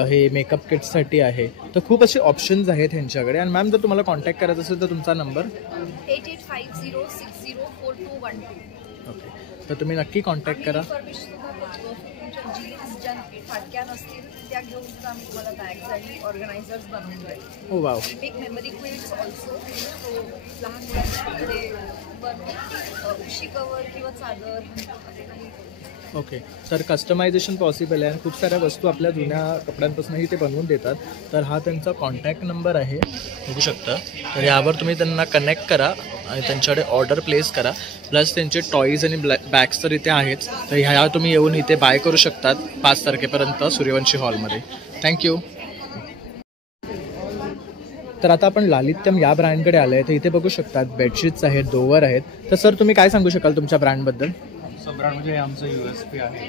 हे मेकअप किट्ससाठी आहे. तर खूप असे ऑप्शन्स आहेत ह्यांच्याकडे. आणि मॅम, जर तुम्हाला कॉन्टॅक्ट करायचं असेल तर तुमचा नंबर? 8850604212. ओके, तर तुम्ही नक्की कॉन्टॅक्ट करा. जीन्स ज्या फाटक्या नसतील त्या घेऊन सुद्धा आम्ही तुम्हाला बॅग्स आणि ऑर्गनायझर्स बनवतोय. Oh wow. Make memory quilts also. लहान मुलांकडे उशी कवर किंवा चादर. ओके, तर कस्टमायझेशन पॉसिबल आहे आणि खूप साऱ्या वस्तू आपल्या जुन्या कपड्यांपासूनही ते बनवून देतात. तर हा त्यांचा कॉन्टॅक्ट नंबर आहे, बघू शकता. तर यावर तुम्ही त्यांना कनेक्ट करा आणि त्यांच्याकडे ऑर्डर प्लेस करा. प्लस त्यांचे टॉईज आणि बॅग्स तर इथे आहेच. तर ह्या तुम्ही येऊन इथे बाय करू शकतात 5 तारखेपर्यंत सूर्यवंशी हॉलमध्ये. थँक्यू. तर आता आपण लालित्यम या ब्रँडकडे आलो आहे. तर इथे बघू शकतात बेडशीट्स आहेत, डोवर आहेत. तर सर, तुम्ही काय सांगू शकाल तुमच्या ब्रँडबद्दल? आमचं ब्रँड म्हणजे हे आमचं USP आहे.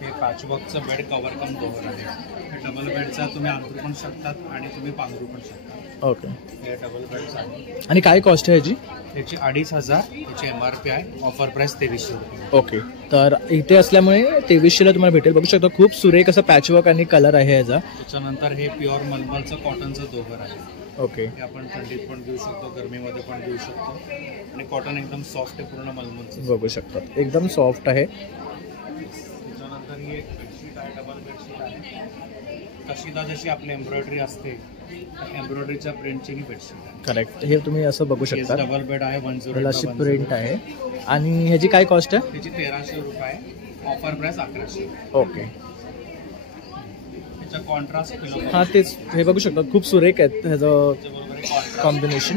हे पॅचवर्कचं बेड कवर कम कव्हर आहे. हे डबल बेडचा तुम्ही अंथरू पण शकतात आणि तुम्ही पांघरू पण शकता. ओके. हे डबल बेडचं आहे. आणि काय कॉस्ट आहे याची? याची 2500 याची MRP आहे. ऑफर प्राइस 2300 रुपये. ओके. तर इथे असल्यामुळे 2300ला तुम्हाला भेटेल. बघू शकता खूप सुरेख असं पॅचवर्क आणि कलर आहे याचा. त्याच्यानंतर हे प्युअर मलमलचं कॉटनचं दोघर आहे. ओके. हे आपण थंडीत पण घेऊ शकतो, गरमीमध्ये पण घेऊ शकतो आणि कॉटन एकदम सॉफ्ट आहे, पूर्ण मलमलचं. बघू शकतात एकदम सॉफ्ट आहे. त्याच्यानंतर ही एक बेडशीट आहे, डबल बेडशीट आहे. कशीदा जशी आपली एम्ब्रॉयडरी असते, एम्ब्रॉयडरीच्या प्रिंटची ही बेडशीट आहे. करेक्ट. हे तुम्ही असं बघू शकता. डबल बेड आहे 10. त्याला अशी प्रिंट आहे. आणि ह्याची काय कॉस्ट आहे? त्याची 1300 रुपये आहे. Offer price 1100. ओके. त्याचा कॉन्ट्रास्ट पिलो. हां तेच. हे बघू शकता खूप सुरेख आहेत ह्याचं कॉम्बिनेशन.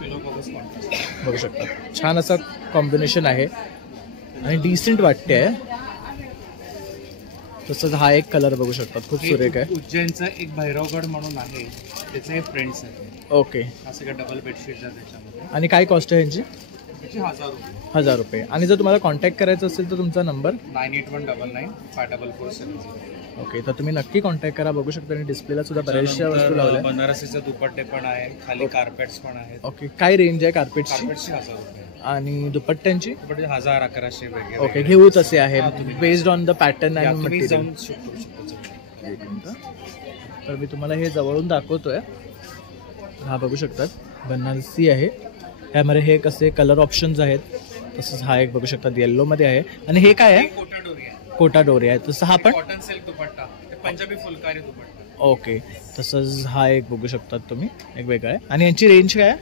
पिलो कव्हर्स कॉन्ट्रास्ट बघू शकता छान असं कॉम्बिनेशन आहे आणि डिसेंट वाटते आहे. तसंच हा एक कलर बघू शकतात खूप सुरेख आहे. उज्जैनचा एक भैरवगड म्हणून आहे, त्याचे हे फ्रेंड्स आहेत. ओके. असं काय डबल बेडशीट आहे त्याच्यामध्ये. आणि काय कॉस्ट आहे यांची? त्याची 1000 रुपये. 1000 रुपये. आणि जर तुम्हाला कॉन्टॅक्ट करायचं असेल तर तुमचा नंबर 9819954470. ओके. तर तुम्ही नक्की कॉन्टॅक्ट करा. बघू शकता. आणि डिस्प्लेला सुद्धा बऱ्याचशा वस्तू लावल्या. बनारसीचे दुपट्टे पण आहे, खाली कार्पेट्स पण आहेत. ओके. काय रेंज आहे कार्पेटची? कार्पेटची 1000 रुपये. आणि दुपट्ट्यांची? दुपट्टे 1000-1100 वगैरे. ओके. घेऊ तसे आहे based on the pattern and material. जाऊन शूट शकतो. एक मिनिट. तर मी तुम्हाला हे जवळून दाखवतोय. हा बघू शकतात बनारसी आहे. त्यामध्ये हे कसे कलर ऑप्शन्स आहेत. तसंच हा एक बघू शकतात येल्लोमध्ये आहे. आणि हे काय आहे? कोटा डोरी आहे. तसं हा पण कॉटन सिल्क दुपट्टा, पंजाबी फुलकारी दुपट्टा. ओके. तसंच हा एक बघू शकतात तुम्ही एक वेगळा आहे. आणि यांची रेंज काय आहे?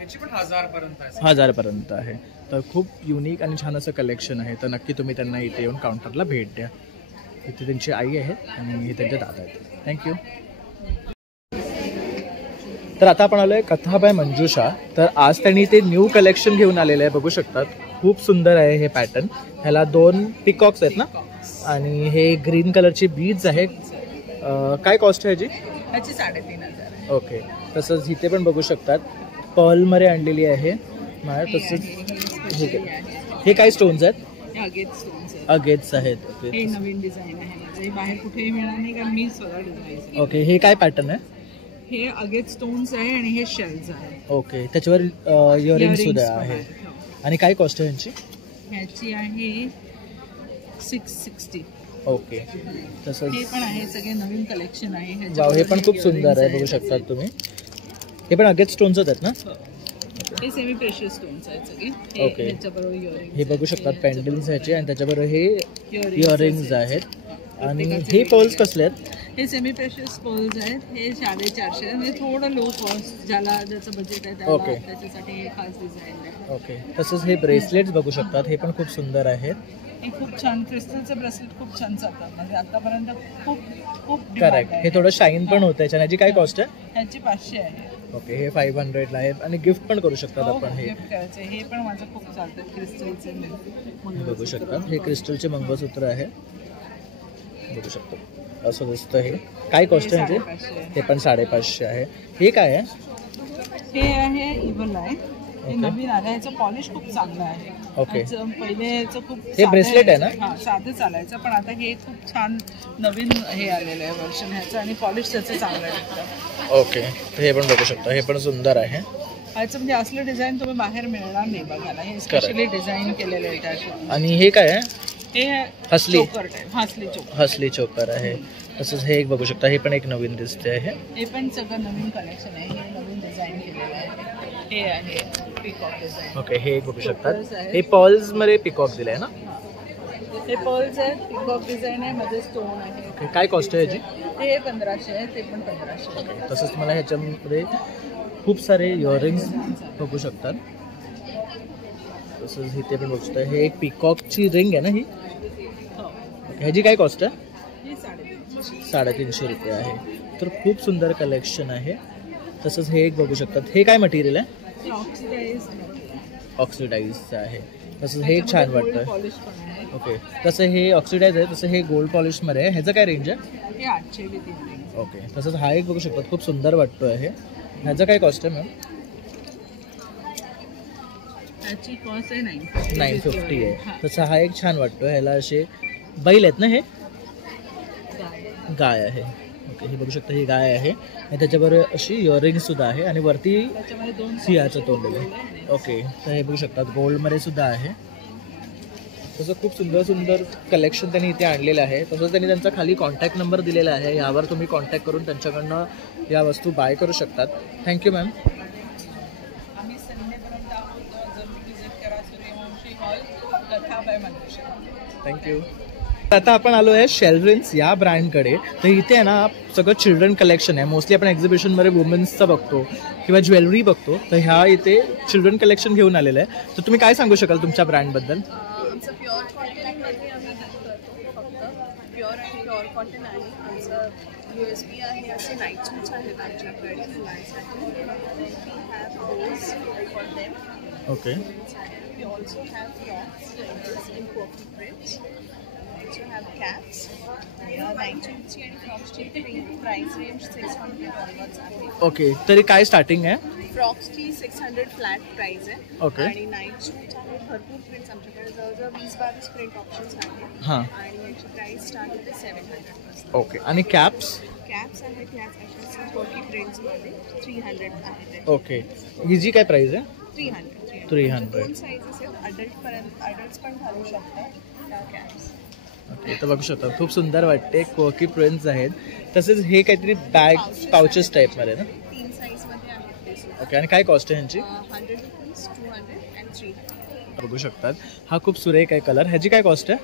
याची पण 1000 पर्यंत आहे. 1000 पर्यंत आहे. तर खूप युनिक आणि छान असं कलेक्शन आहे. तर नक्की तुम्ही त्यांना इथे येऊन काउंटरला भेट द्या. इथे त्यांची आई आहे आणि हे त्यांचे दादा आहेत. थँक्यू. तर आता आपण आलो आहे कथा बाय मंजुषा. तर आज त्यांनी ते न्यू कलेक्शन घेऊन आलेलं आहे. बघू शकतात खूप सुंदर आहे हे पॅटर्न. ह्याला 2 पिकॉक्स आहेत ना आणि हे ग्रीन कलरचे बीड्स आहेत. काय कॉस्ट आहे ह्याची? ह्याची 3500. ओके. तसंच इथे पण बघू शकतात पर्लमध्ये आणलेली आहे. तसंच हे काय स्टोन्स आहेत? अगेट्स आहेत. हे नवीन डिझाईन आहे, बाहेर कुठेही मिळणार नाही कारण मी स्वतः डिझाईन. ओके. हे काय पॅटर्न आहे? हे अगेट स्टोन्स आहे आणि हे शेल्स आहे. ओके. त्याच्यावर इयरिंग्स सुद्धा आहे. आणि काय कॉस्ट आहे यांची? ह्याची आहे 660. ओके. तसंच हे पण आहे, सगळे नवीन कलेक्शन आहे. वाव, हे पण खूप सुंदर आहे. बघू शकतात तुम्ही. हे पण अगेट स्टोन्सच आहेत ना? हे सेमी प्रेशियस स्टोन्स आहेत सगळे. ओके. ह्याच्याबरोबर इयरिंग्स हे बघू शकतात पेंडल्स ह्याचे आणि त्याच्याबरोबर हे इयरिंग्स आहेत. आणि हे पर्ल्स कसले आहेत? हे सेमी प्रेशियस पर्ल्स आहेत. हे 450 म्हणजे थोडं लो कॉस्ट, ज्याचं बजेट आहे ओके. त्याच्यासाठी हे खास डिझाईन आहे. ओके. तसंच हे ब्रेसलेट्स बघू शकतात. हे पण खूप सुंदर आहेत. हे खूप छान क्रिस्टलचं ब्रेसलेट खूप छान चालतात. म्हणजे आतापर्यंत खूप खूप करेक्ट. हे थोडं शाईन पण होतं. ह्याची काय कॉस्ट आहे? ह्याची 500 आहे. ओके. हे 500ला आहे आणि गिफ्ट पण करू शकतात आपण. हे गिफ्ट करायचे. हे पण माझं खूप चालतं क्रिस्टलचे. बघू शकतात हे क्रिस्टलचे मंगळसूत्र आहे. बघू शकतो असं दिसतं. हे काय कॉस्ट आहे? हे पण 550 आहे. हे काय आहे? हे आहे इव्हल आहे. हे नवीन आलं. ह्याचं पॉलिश खूप चांगलं आहे. ओके. पहिले ह्याचं खूप हे ब्रेसलेट आहे ना? हां, साधं चालायचं, पण आता हे खूप छान नवीन हे आलेलं आहे वर्षन ह्याचं आणि पॉलिश त्याचं चांगलं आहे. ओके. तर हे पण बघू शकता. हे पण सुंदर आहे. ह्याचं म्हणजे असलं डिझाईन तुम्ही बाहेर मिळणार नाही बघायला. हे स्पेशली डिझाईन केलेलं आहे त्याच्यावर. आणि हे काय आहे? हे हसली हसली चोकर आहे. तसंच हे एक बघू शकता. हे पण एक नवीन दिसते आहे. हे पण सगळं नवीन कलेक्शन आहे. हे नवीन डिझाईन केलेलं आहे. हे आहे पिकॉक डिझाईन. ओके. हे एक बघू शकतात. हे पर्ल्स मध्ये पिकॉक दिले आहे ना? हे पर्ल्स आहेत. पिकॉक डिझाईन आहे, मध्ये स्टोन आहे. ओके. काय कॉस्ट आहे याची? हे 1500 आहे. ते पण 1500. तसंच मला ह्याच्यामध्ये खूप सारे इयरिंग्स बघू शकतात. तसंच इथे पण बघू शकता. हे एक पिकॉकची रिंग आहे ना ही? ह्याची काय कॉस्ट आहे? 350 रुपये आहे. तर खूप सुंदर कलेक्शन आहे. तसंच हे एक बघू शकतात. हे काय मटेरियल आहे? ऑक्सिडाइजचं आहे. तसंच हे एक छान वाटतं. ओके. तसं हे ऑक्सिडाइज आहे. तसं हे गोल्ड पॉलिशमध्ये आहे. ह्याचं काय रेंज आहे? हे 800. ओके. तसंच हा एक बघू शकतात. खूप सुंदर वाटतो आहे. ह्याचं काय कॉस्ट आहे मॅम? ह्याची कॉस्ट आहे 950 आहे. तसं हा एक छान वाटतो. ह्याला असे बैल आहेत ना, हे गाय आहे. ओके, हे बघू शकता, ही गाय आहे आणि त्याच्याबरोबर अशी इयरिंग सुद्धा आहे आणि वरती सिंहाचं तोंड आहे. ओके, तर हे बघू शकतात गोल्डमध्ये सुद्धा आहे. तसं खूप सुंदर सुंदर कलेक्शन त्यांनी इथे आणलेलं आहे. तसंच त्यांनी त्यांचा खाली कॉन्टॅक्ट नंबर दिलेला आहे, यावर तुम्ही कॉन्टॅक्ट करून त्यांच्याकडनं या वस्तू बाय करू शकतात. Thank you ma'am. आम्ही संडेपर्यंत आहोत. जर मी विजिट करा सूर्यवंशी हॉल कथा बाय मनोषा. थँक्यू. आता आपण आलो आहे शेल्ड्रिन्स या ब्रँडकडे. तर इथे आहे ना सगळं चिल्ड्रन कलेक्शन आहे. मोस्टली आपण एक्झिबिशनमध्ये वुमेन्सचं बघतो किंवा ज्वेलरी बघतो, तर ह्या इथे चिल्ड्रन कलेक्शन घेऊन आलेलं आहे. तर तुम्ही काय सांगू शकाल तुमच्या ब्रँडबद्दल? आमचं प्युअर कॉटनमध्ये आम्ही डील करतो. फक्त प्युअर आणि प्युअर कॉटन आहे. आमचं USB आहे. असे नाईट सूट्स आहेत आमच्याकडे मुलांसाठी. We have bows for them. Okay. We also have frocks in purple prints. We have caps. Night सूटची आणि फ्रॉक्सची प्राइस रेंज 600 ऑनवर्ड्स आहे. ओके, तरी काय स्टार्टिंग आहे? फ्रॉक्सची 600 फ्लॅट प्राइस आहे. ओके. आणि नाईट सूट आहे. भरपूर प्रिंट्स आमच्याकडे जवळजवळ 20-22 प्रिंट ऑप्शन्स आहेत. हां. आणि याची प्राइस स्टार्ट होते 700 ओके. आणि कॅप्स? कॅप्स आहेत ह्याच अशा 40 प्रिंट्समध्ये 300 आहेत. ओके. हिची काय प्राइस आहे? 300. दोन साईजेस आहेत. अडल्ट्स पण घालू शकतात त्या कॅप्स. ओके, तर बघू शकता खूप सुंदर वाटते. कोकी प्रिंट्स आहेत. तसेच हे काहीतरी बॅग पाउचेस टाईपमध्ये ना? 3 साईजमध्ये आहेत ते सुद्धा. ओके. आणि काय कॉस्ट आहे ह्यांची? 100 रुपीज, 200 and 300. बघू शकतात. हा खूप सुरेख आहे कलर. ह्याची काय कॉस्ट आहे?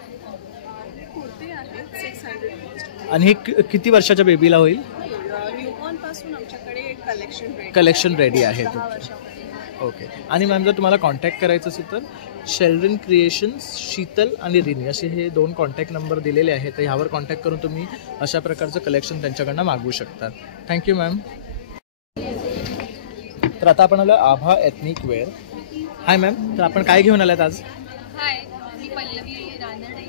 कुर्ते आहेत 600 रुपीज. आणि हे किती वर्षाच्या बेबीला होईल? न्यूबॉर्न पासून आमच्याकडे कलेक्शन रेडी आहे. ओके. आणि मॅम जर तुम्हाला कॉन्टॅक्ट करायचं असेल तर शेल्ड्रिन क्रिएशन्स, शीतल आणि रिनी असे हे 2 कॉन्टॅक्ट नंबर दिलेले आहेत. तर ह्यावर कॉन्टॅक्ट करून तुम्ही अशा प्रकारचं कलेक्शन त्यांच्याकडनं मागवू शकतात. Thank you ma'am. तर आता आपण आलो आभा एथनिक वेअर. हाय मॅम, तर आपण काय घेऊन आलात आज? हाय, मी पल्लवी रानडे.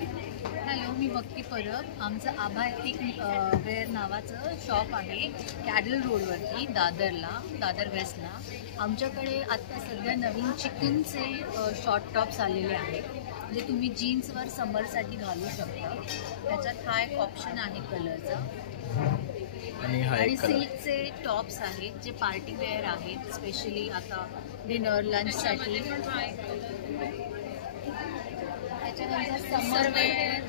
हॅलो, मी भक्ती परब. आमचं आभा एथनिक वेअर नावाचं शॉप आहे कॅडल रोडवरती, दादर वेस्टला. आमच्याकडे आत्ता सध्या नवीन चिकनचे शॉर्ट टॉप्स आलेले आहेत, जे तुम्ही जीन्सवर समरसाठी घालू शकता. त्याच्यात हा एक ऑप्शन आहे कलरचा. आणि सिल्कचे टॉप्स आहेत जे पार्टी वेअर आहेत, स्पेशली आता डिनर लंचसाठी. त्याच्यानंतर समर वेअर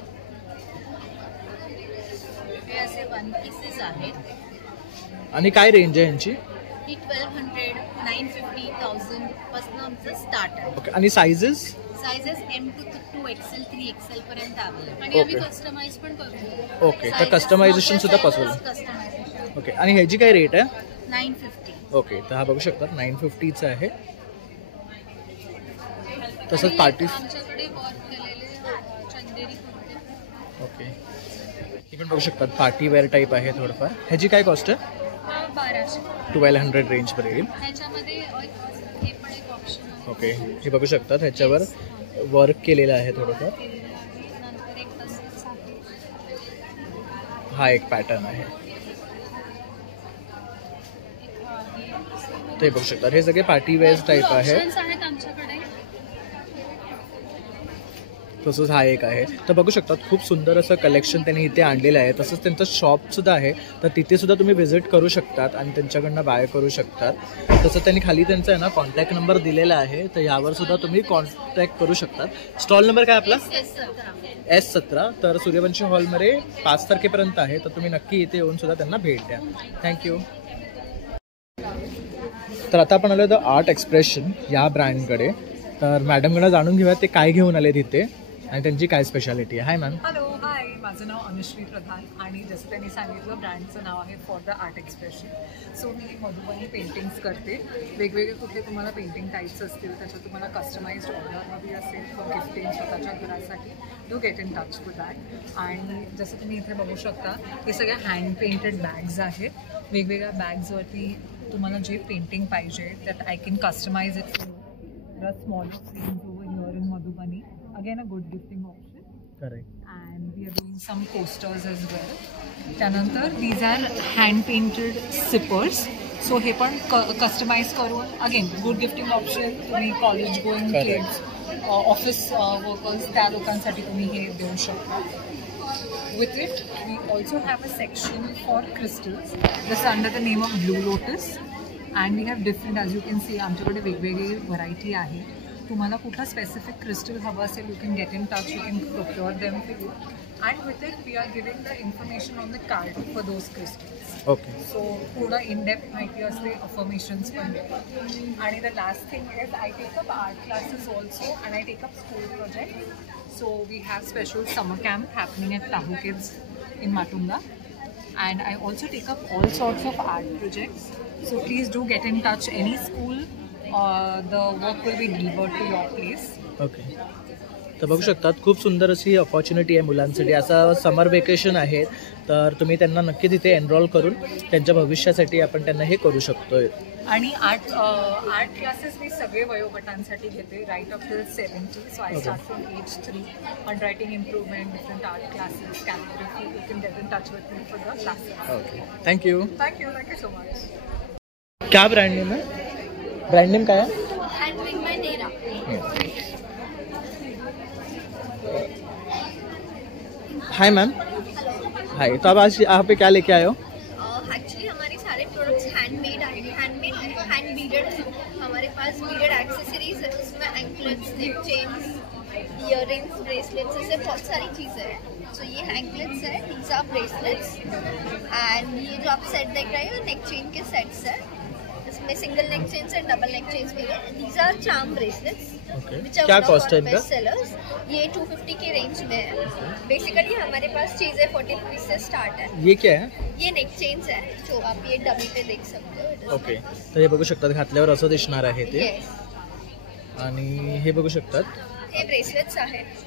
हे असे 1 पीसेस आहेत. आणि काय रेंज आहे यांची? ही 1200, 950, 1000 पासून आमचं स्टार्ट आहे. ओके. आणि sizes M to 2XL, 3XL पर्यंत अवेलेबल. आणि आम्ही कस्टमाइज पण करतो. ओके, तर कस्टमायझेशन सुद्धा पॉसिबल. ओके. आणि ह्याची काय रेट आहे? 950. ओके, तर हा बघू शकतात 950चा आहे. तसंच पार्टी. आमच्याकडे वर्क केलेले चंदेरी कुर्ते. ओके. हे पण बघू शकतात पार्टी वेअर टाईप आहे थोडंफार. ह्याची काय कॉस्ट आहे? 1200. 1200 रेंजपर्यंत येईल. ह्याच्यामध्ये हे पण एक ऑप्शन आहे. ओके. हे बघू शकतात ह्याच्यावर वर्क केलेलं आहे थोडंफार. नंतर एक तसंच आहे. हा एक पॅटर्न आहे. ते बघू शकतात. हे सगळे पार्टी वेअर टाईप आहे. आहेत आमच्याकडे. तसंच हा एक आहे. तर बघू शकतात खूप सुंदर असं कलेक्शन त्यांनी इथे आणलेलं आहे. तसंच त्यांचं शॉपसुद्धा आहे, तर तिथे सुद्धा तुम्ही व्हिजिट करू शकतात आणि त्यांच्याकडनं बाय करू शकतात. तसं त्यांनी खाली त्यांचा आहे ना कॉन्टॅक्ट नंबर दिलेला आहे, तर यावर सुद्धा तुम्ही कॉन्टॅक्ट करू शकतात. स्टॉल नंबर काय आपला? S17. तर सूर्यवंशी हॉलमध्ये 5 तारखेपर्यंत आहे, तर तुम्ही नक्की इथे येऊन सुद्धा त्यांना भेट द्या. थँक्यू. तर आता आपण आलो द आर्ट एक्सप्रेशन या ब्रँडकडे. तर मॅडमकडे जाणून घेऊया ते काय घेऊन आले तिथे आणि त्यांची काय स्पेशालिटी आहे. हाय मॅम. हॅलो. हाय, माझं नाव अनुश्री प्रधान आणि जसं त्यांनी सांगितलं ब्रँडचं नाव आहे for the art expression. So me Madhubani paintings करते. वेगवेगळे कुठले तुम्हाला पेंटिंग टाईप्स असतील, त्याच्यात तुम्हाला कस्टमाइज्ड ऑर्डर हवी असेल फॉर गिफ्टिंग स्वतःच्या घरासाठी, do get in touch with that. आणि जसं तुम्ही इथे बघू शकता हे सगळ्या हँड पेंटेड बॅग्स आहेत. वेगवेगळ्या बॅग्सवरती तुम्हाला जे पेंटिंग पाहिजे त्यात I can customise it for smaller frames over here in Madhubani. Again, a good gifting option. Correct. And we are doing some coasters as well. त्यानंतर these are hand painted zippers. So हे पण customise करून again good gifting option. तुम्ही college going kids, office workers त्या लोकांसाठी तुम्ही हे देऊ शकता. With it, we also have a section for crystals. This is under the name of Blue Lotus, and we have different, as you can see, आमच्याकडे वेगवेगळी variety आहे. तुम्हाला कुठला स्पेसिफिक क्रिस्टल हवं असेल, you can get in touch, you can procure them for you. And with it, we are giving the information on the card for those crystals. Okay. So, थोडं in-depth माहिती असते, affirmations पण देतात. आणि the last thing is, I take up art classes also, and I take up school projects. So, we have special summer camp happening at Tahu Kids in Matunga. And I also take up all sorts of art projects. So, please do get in touch. Any school, the work will be delivered to your place. Okay. तर बघू शकतात खूप सुंदर अशी opportunity आहे मुलांसाठी. असं समर vacation आहे तर तुम्ही त्यांना नक्की तिथे एनरोल करून त्यांच्या भविष्यासाठी आपण त्यांना हे करू शकतो. आणि आर्ट क्लासेस मी सगळे वयोगटांसाठी घेते, right up till 70. So I start from age 3. Handwriting improvement, different art classes, calligraphy. You can get in touch with me for the classes. Okay, thank you. Thank you so much. क्या brand name है? Brand name काय आहे? Handmade by Nera. Hi ma'am. Hi, तो अब आज यहाँ पे क्या लेके आए हो? एक्चुअली हमारे सारे प्रोडक्ट्स हैंडमेड है, हैंड बीडेड है. हमारे पास बीडेड एक्सेसरीज है, उसमें anklets, neck chains, earrings, bracelets, ऐसे बहुत सारी चीज़ें हैं. सो ये एंकलेट्स है, दीज आर ब्रेसलेट्स, एंड ये जो आप सेट देख रहे हो नेक चेन के सेट्स है. इसमें single neck chains and double neck chains भी है. These are charm bracelets. क्या कॉस्ट है इनका? सेलर्स ये 250 के रेंज में है. बेसिकली हमारे पास चीज़ें 40 रुपीज से स्टार्ट है. ये क्या है? ये नेक चेन्स है जो आप ये डमी पे देख सकते हो. ओके. तर हे बघू शकतात, घातल्यावर असं दिसणार आहे ते. आणि हे बघू शकतात, हे ब्रेसलेट्स आहेत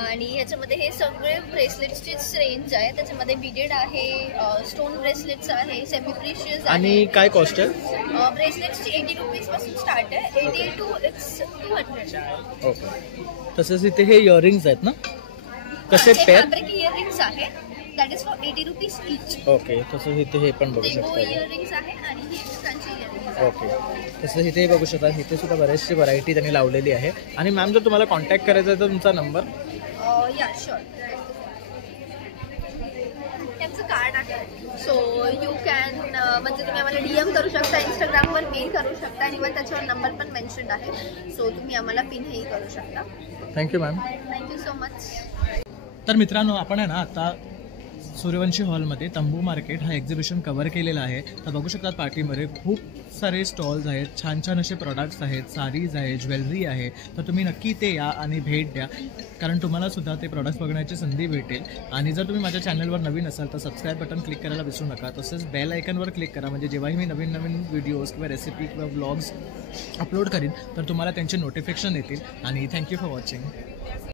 आणि ह्याच्यामध्ये हे सगळे ब्रेसलेट्सचीच रेंज आहे. त्याच्यामध्ये बीडेड आहे, स्टोन ब्रेसलेट्स आहे, सेमी प्रिशियस आहे. आणि काय कॉस्ट आहे? ब्रेसलेट्सची 80 रुपीज पासून स्टार्ट आहे. 80 to 200. ओके. तसंच इथे हे इयरिंग्स आहेत ना, कसे पेअर? फॅब्रिक इयरिंग्स आहे, that is for 80 rupees each. Okay. तसंच इथे हे पण बघू शकता. इयरिंग्स आहे आणि ही एक्स्ट्राची इयरिंग्स. ओके. तसंच इथे बघू शकता, इथे सुद्धा बरेचशी व्हरायटी त्यांनी लावलेली आहे. आणि मॅम जर तुम्हाला कॉन्टॅक्ट करायचा आहे तर तुमचा नंबर? या शुअर. त्यांचं कार्ड आहे. सो यू कॅन म्हणजे तुम्ही आम्हाला DM करू शकता, इंस्टाग्रामवर मेल करू शकता आणि मग त्याच्यावर नंबर पण मेन्शन्ड आहे. सो तुम्ही आम्हाला पिनही करू शकता. Thank you ma'am. Thank you so much. तर मित्रांनो, आपण आहे ना आता सूर्यवंशी हॉलमध्ये तंबू मार्केट हा एक्झिबिशन कव्हर केलेला आहे. तर बघू शकतात पार्टीमध्ये खूप सारे स्टॉल्स आहेत, छान छान असे प्रोडक्ट्स आहेत, साडीज आहे, ज्वेलरी आहे. तर तुम्ही नक्की ते या आणि भेट द्या, कारण तुम्हाला सुद्धा ते प्रोडक्ट्स बघण्याची संधी भेटेल. आणि जर तुम्ही माझ्या चॅनलवर नवीन असाल तर सबस्क्राईब बटन क्लिक करायला विसरू नका. तसेच बेल आयकनवर क्लिक करा, म्हणजे जेव्हाही मी नवीन नवीन व्हिडिओज किंवा रेसिपी किंवा व्लॉग्स अपलोड करीन तर तुम्हाला त्यांचे नोटिफिकेशन येतील. आणि थँक्यू फॉर वॉचिंग.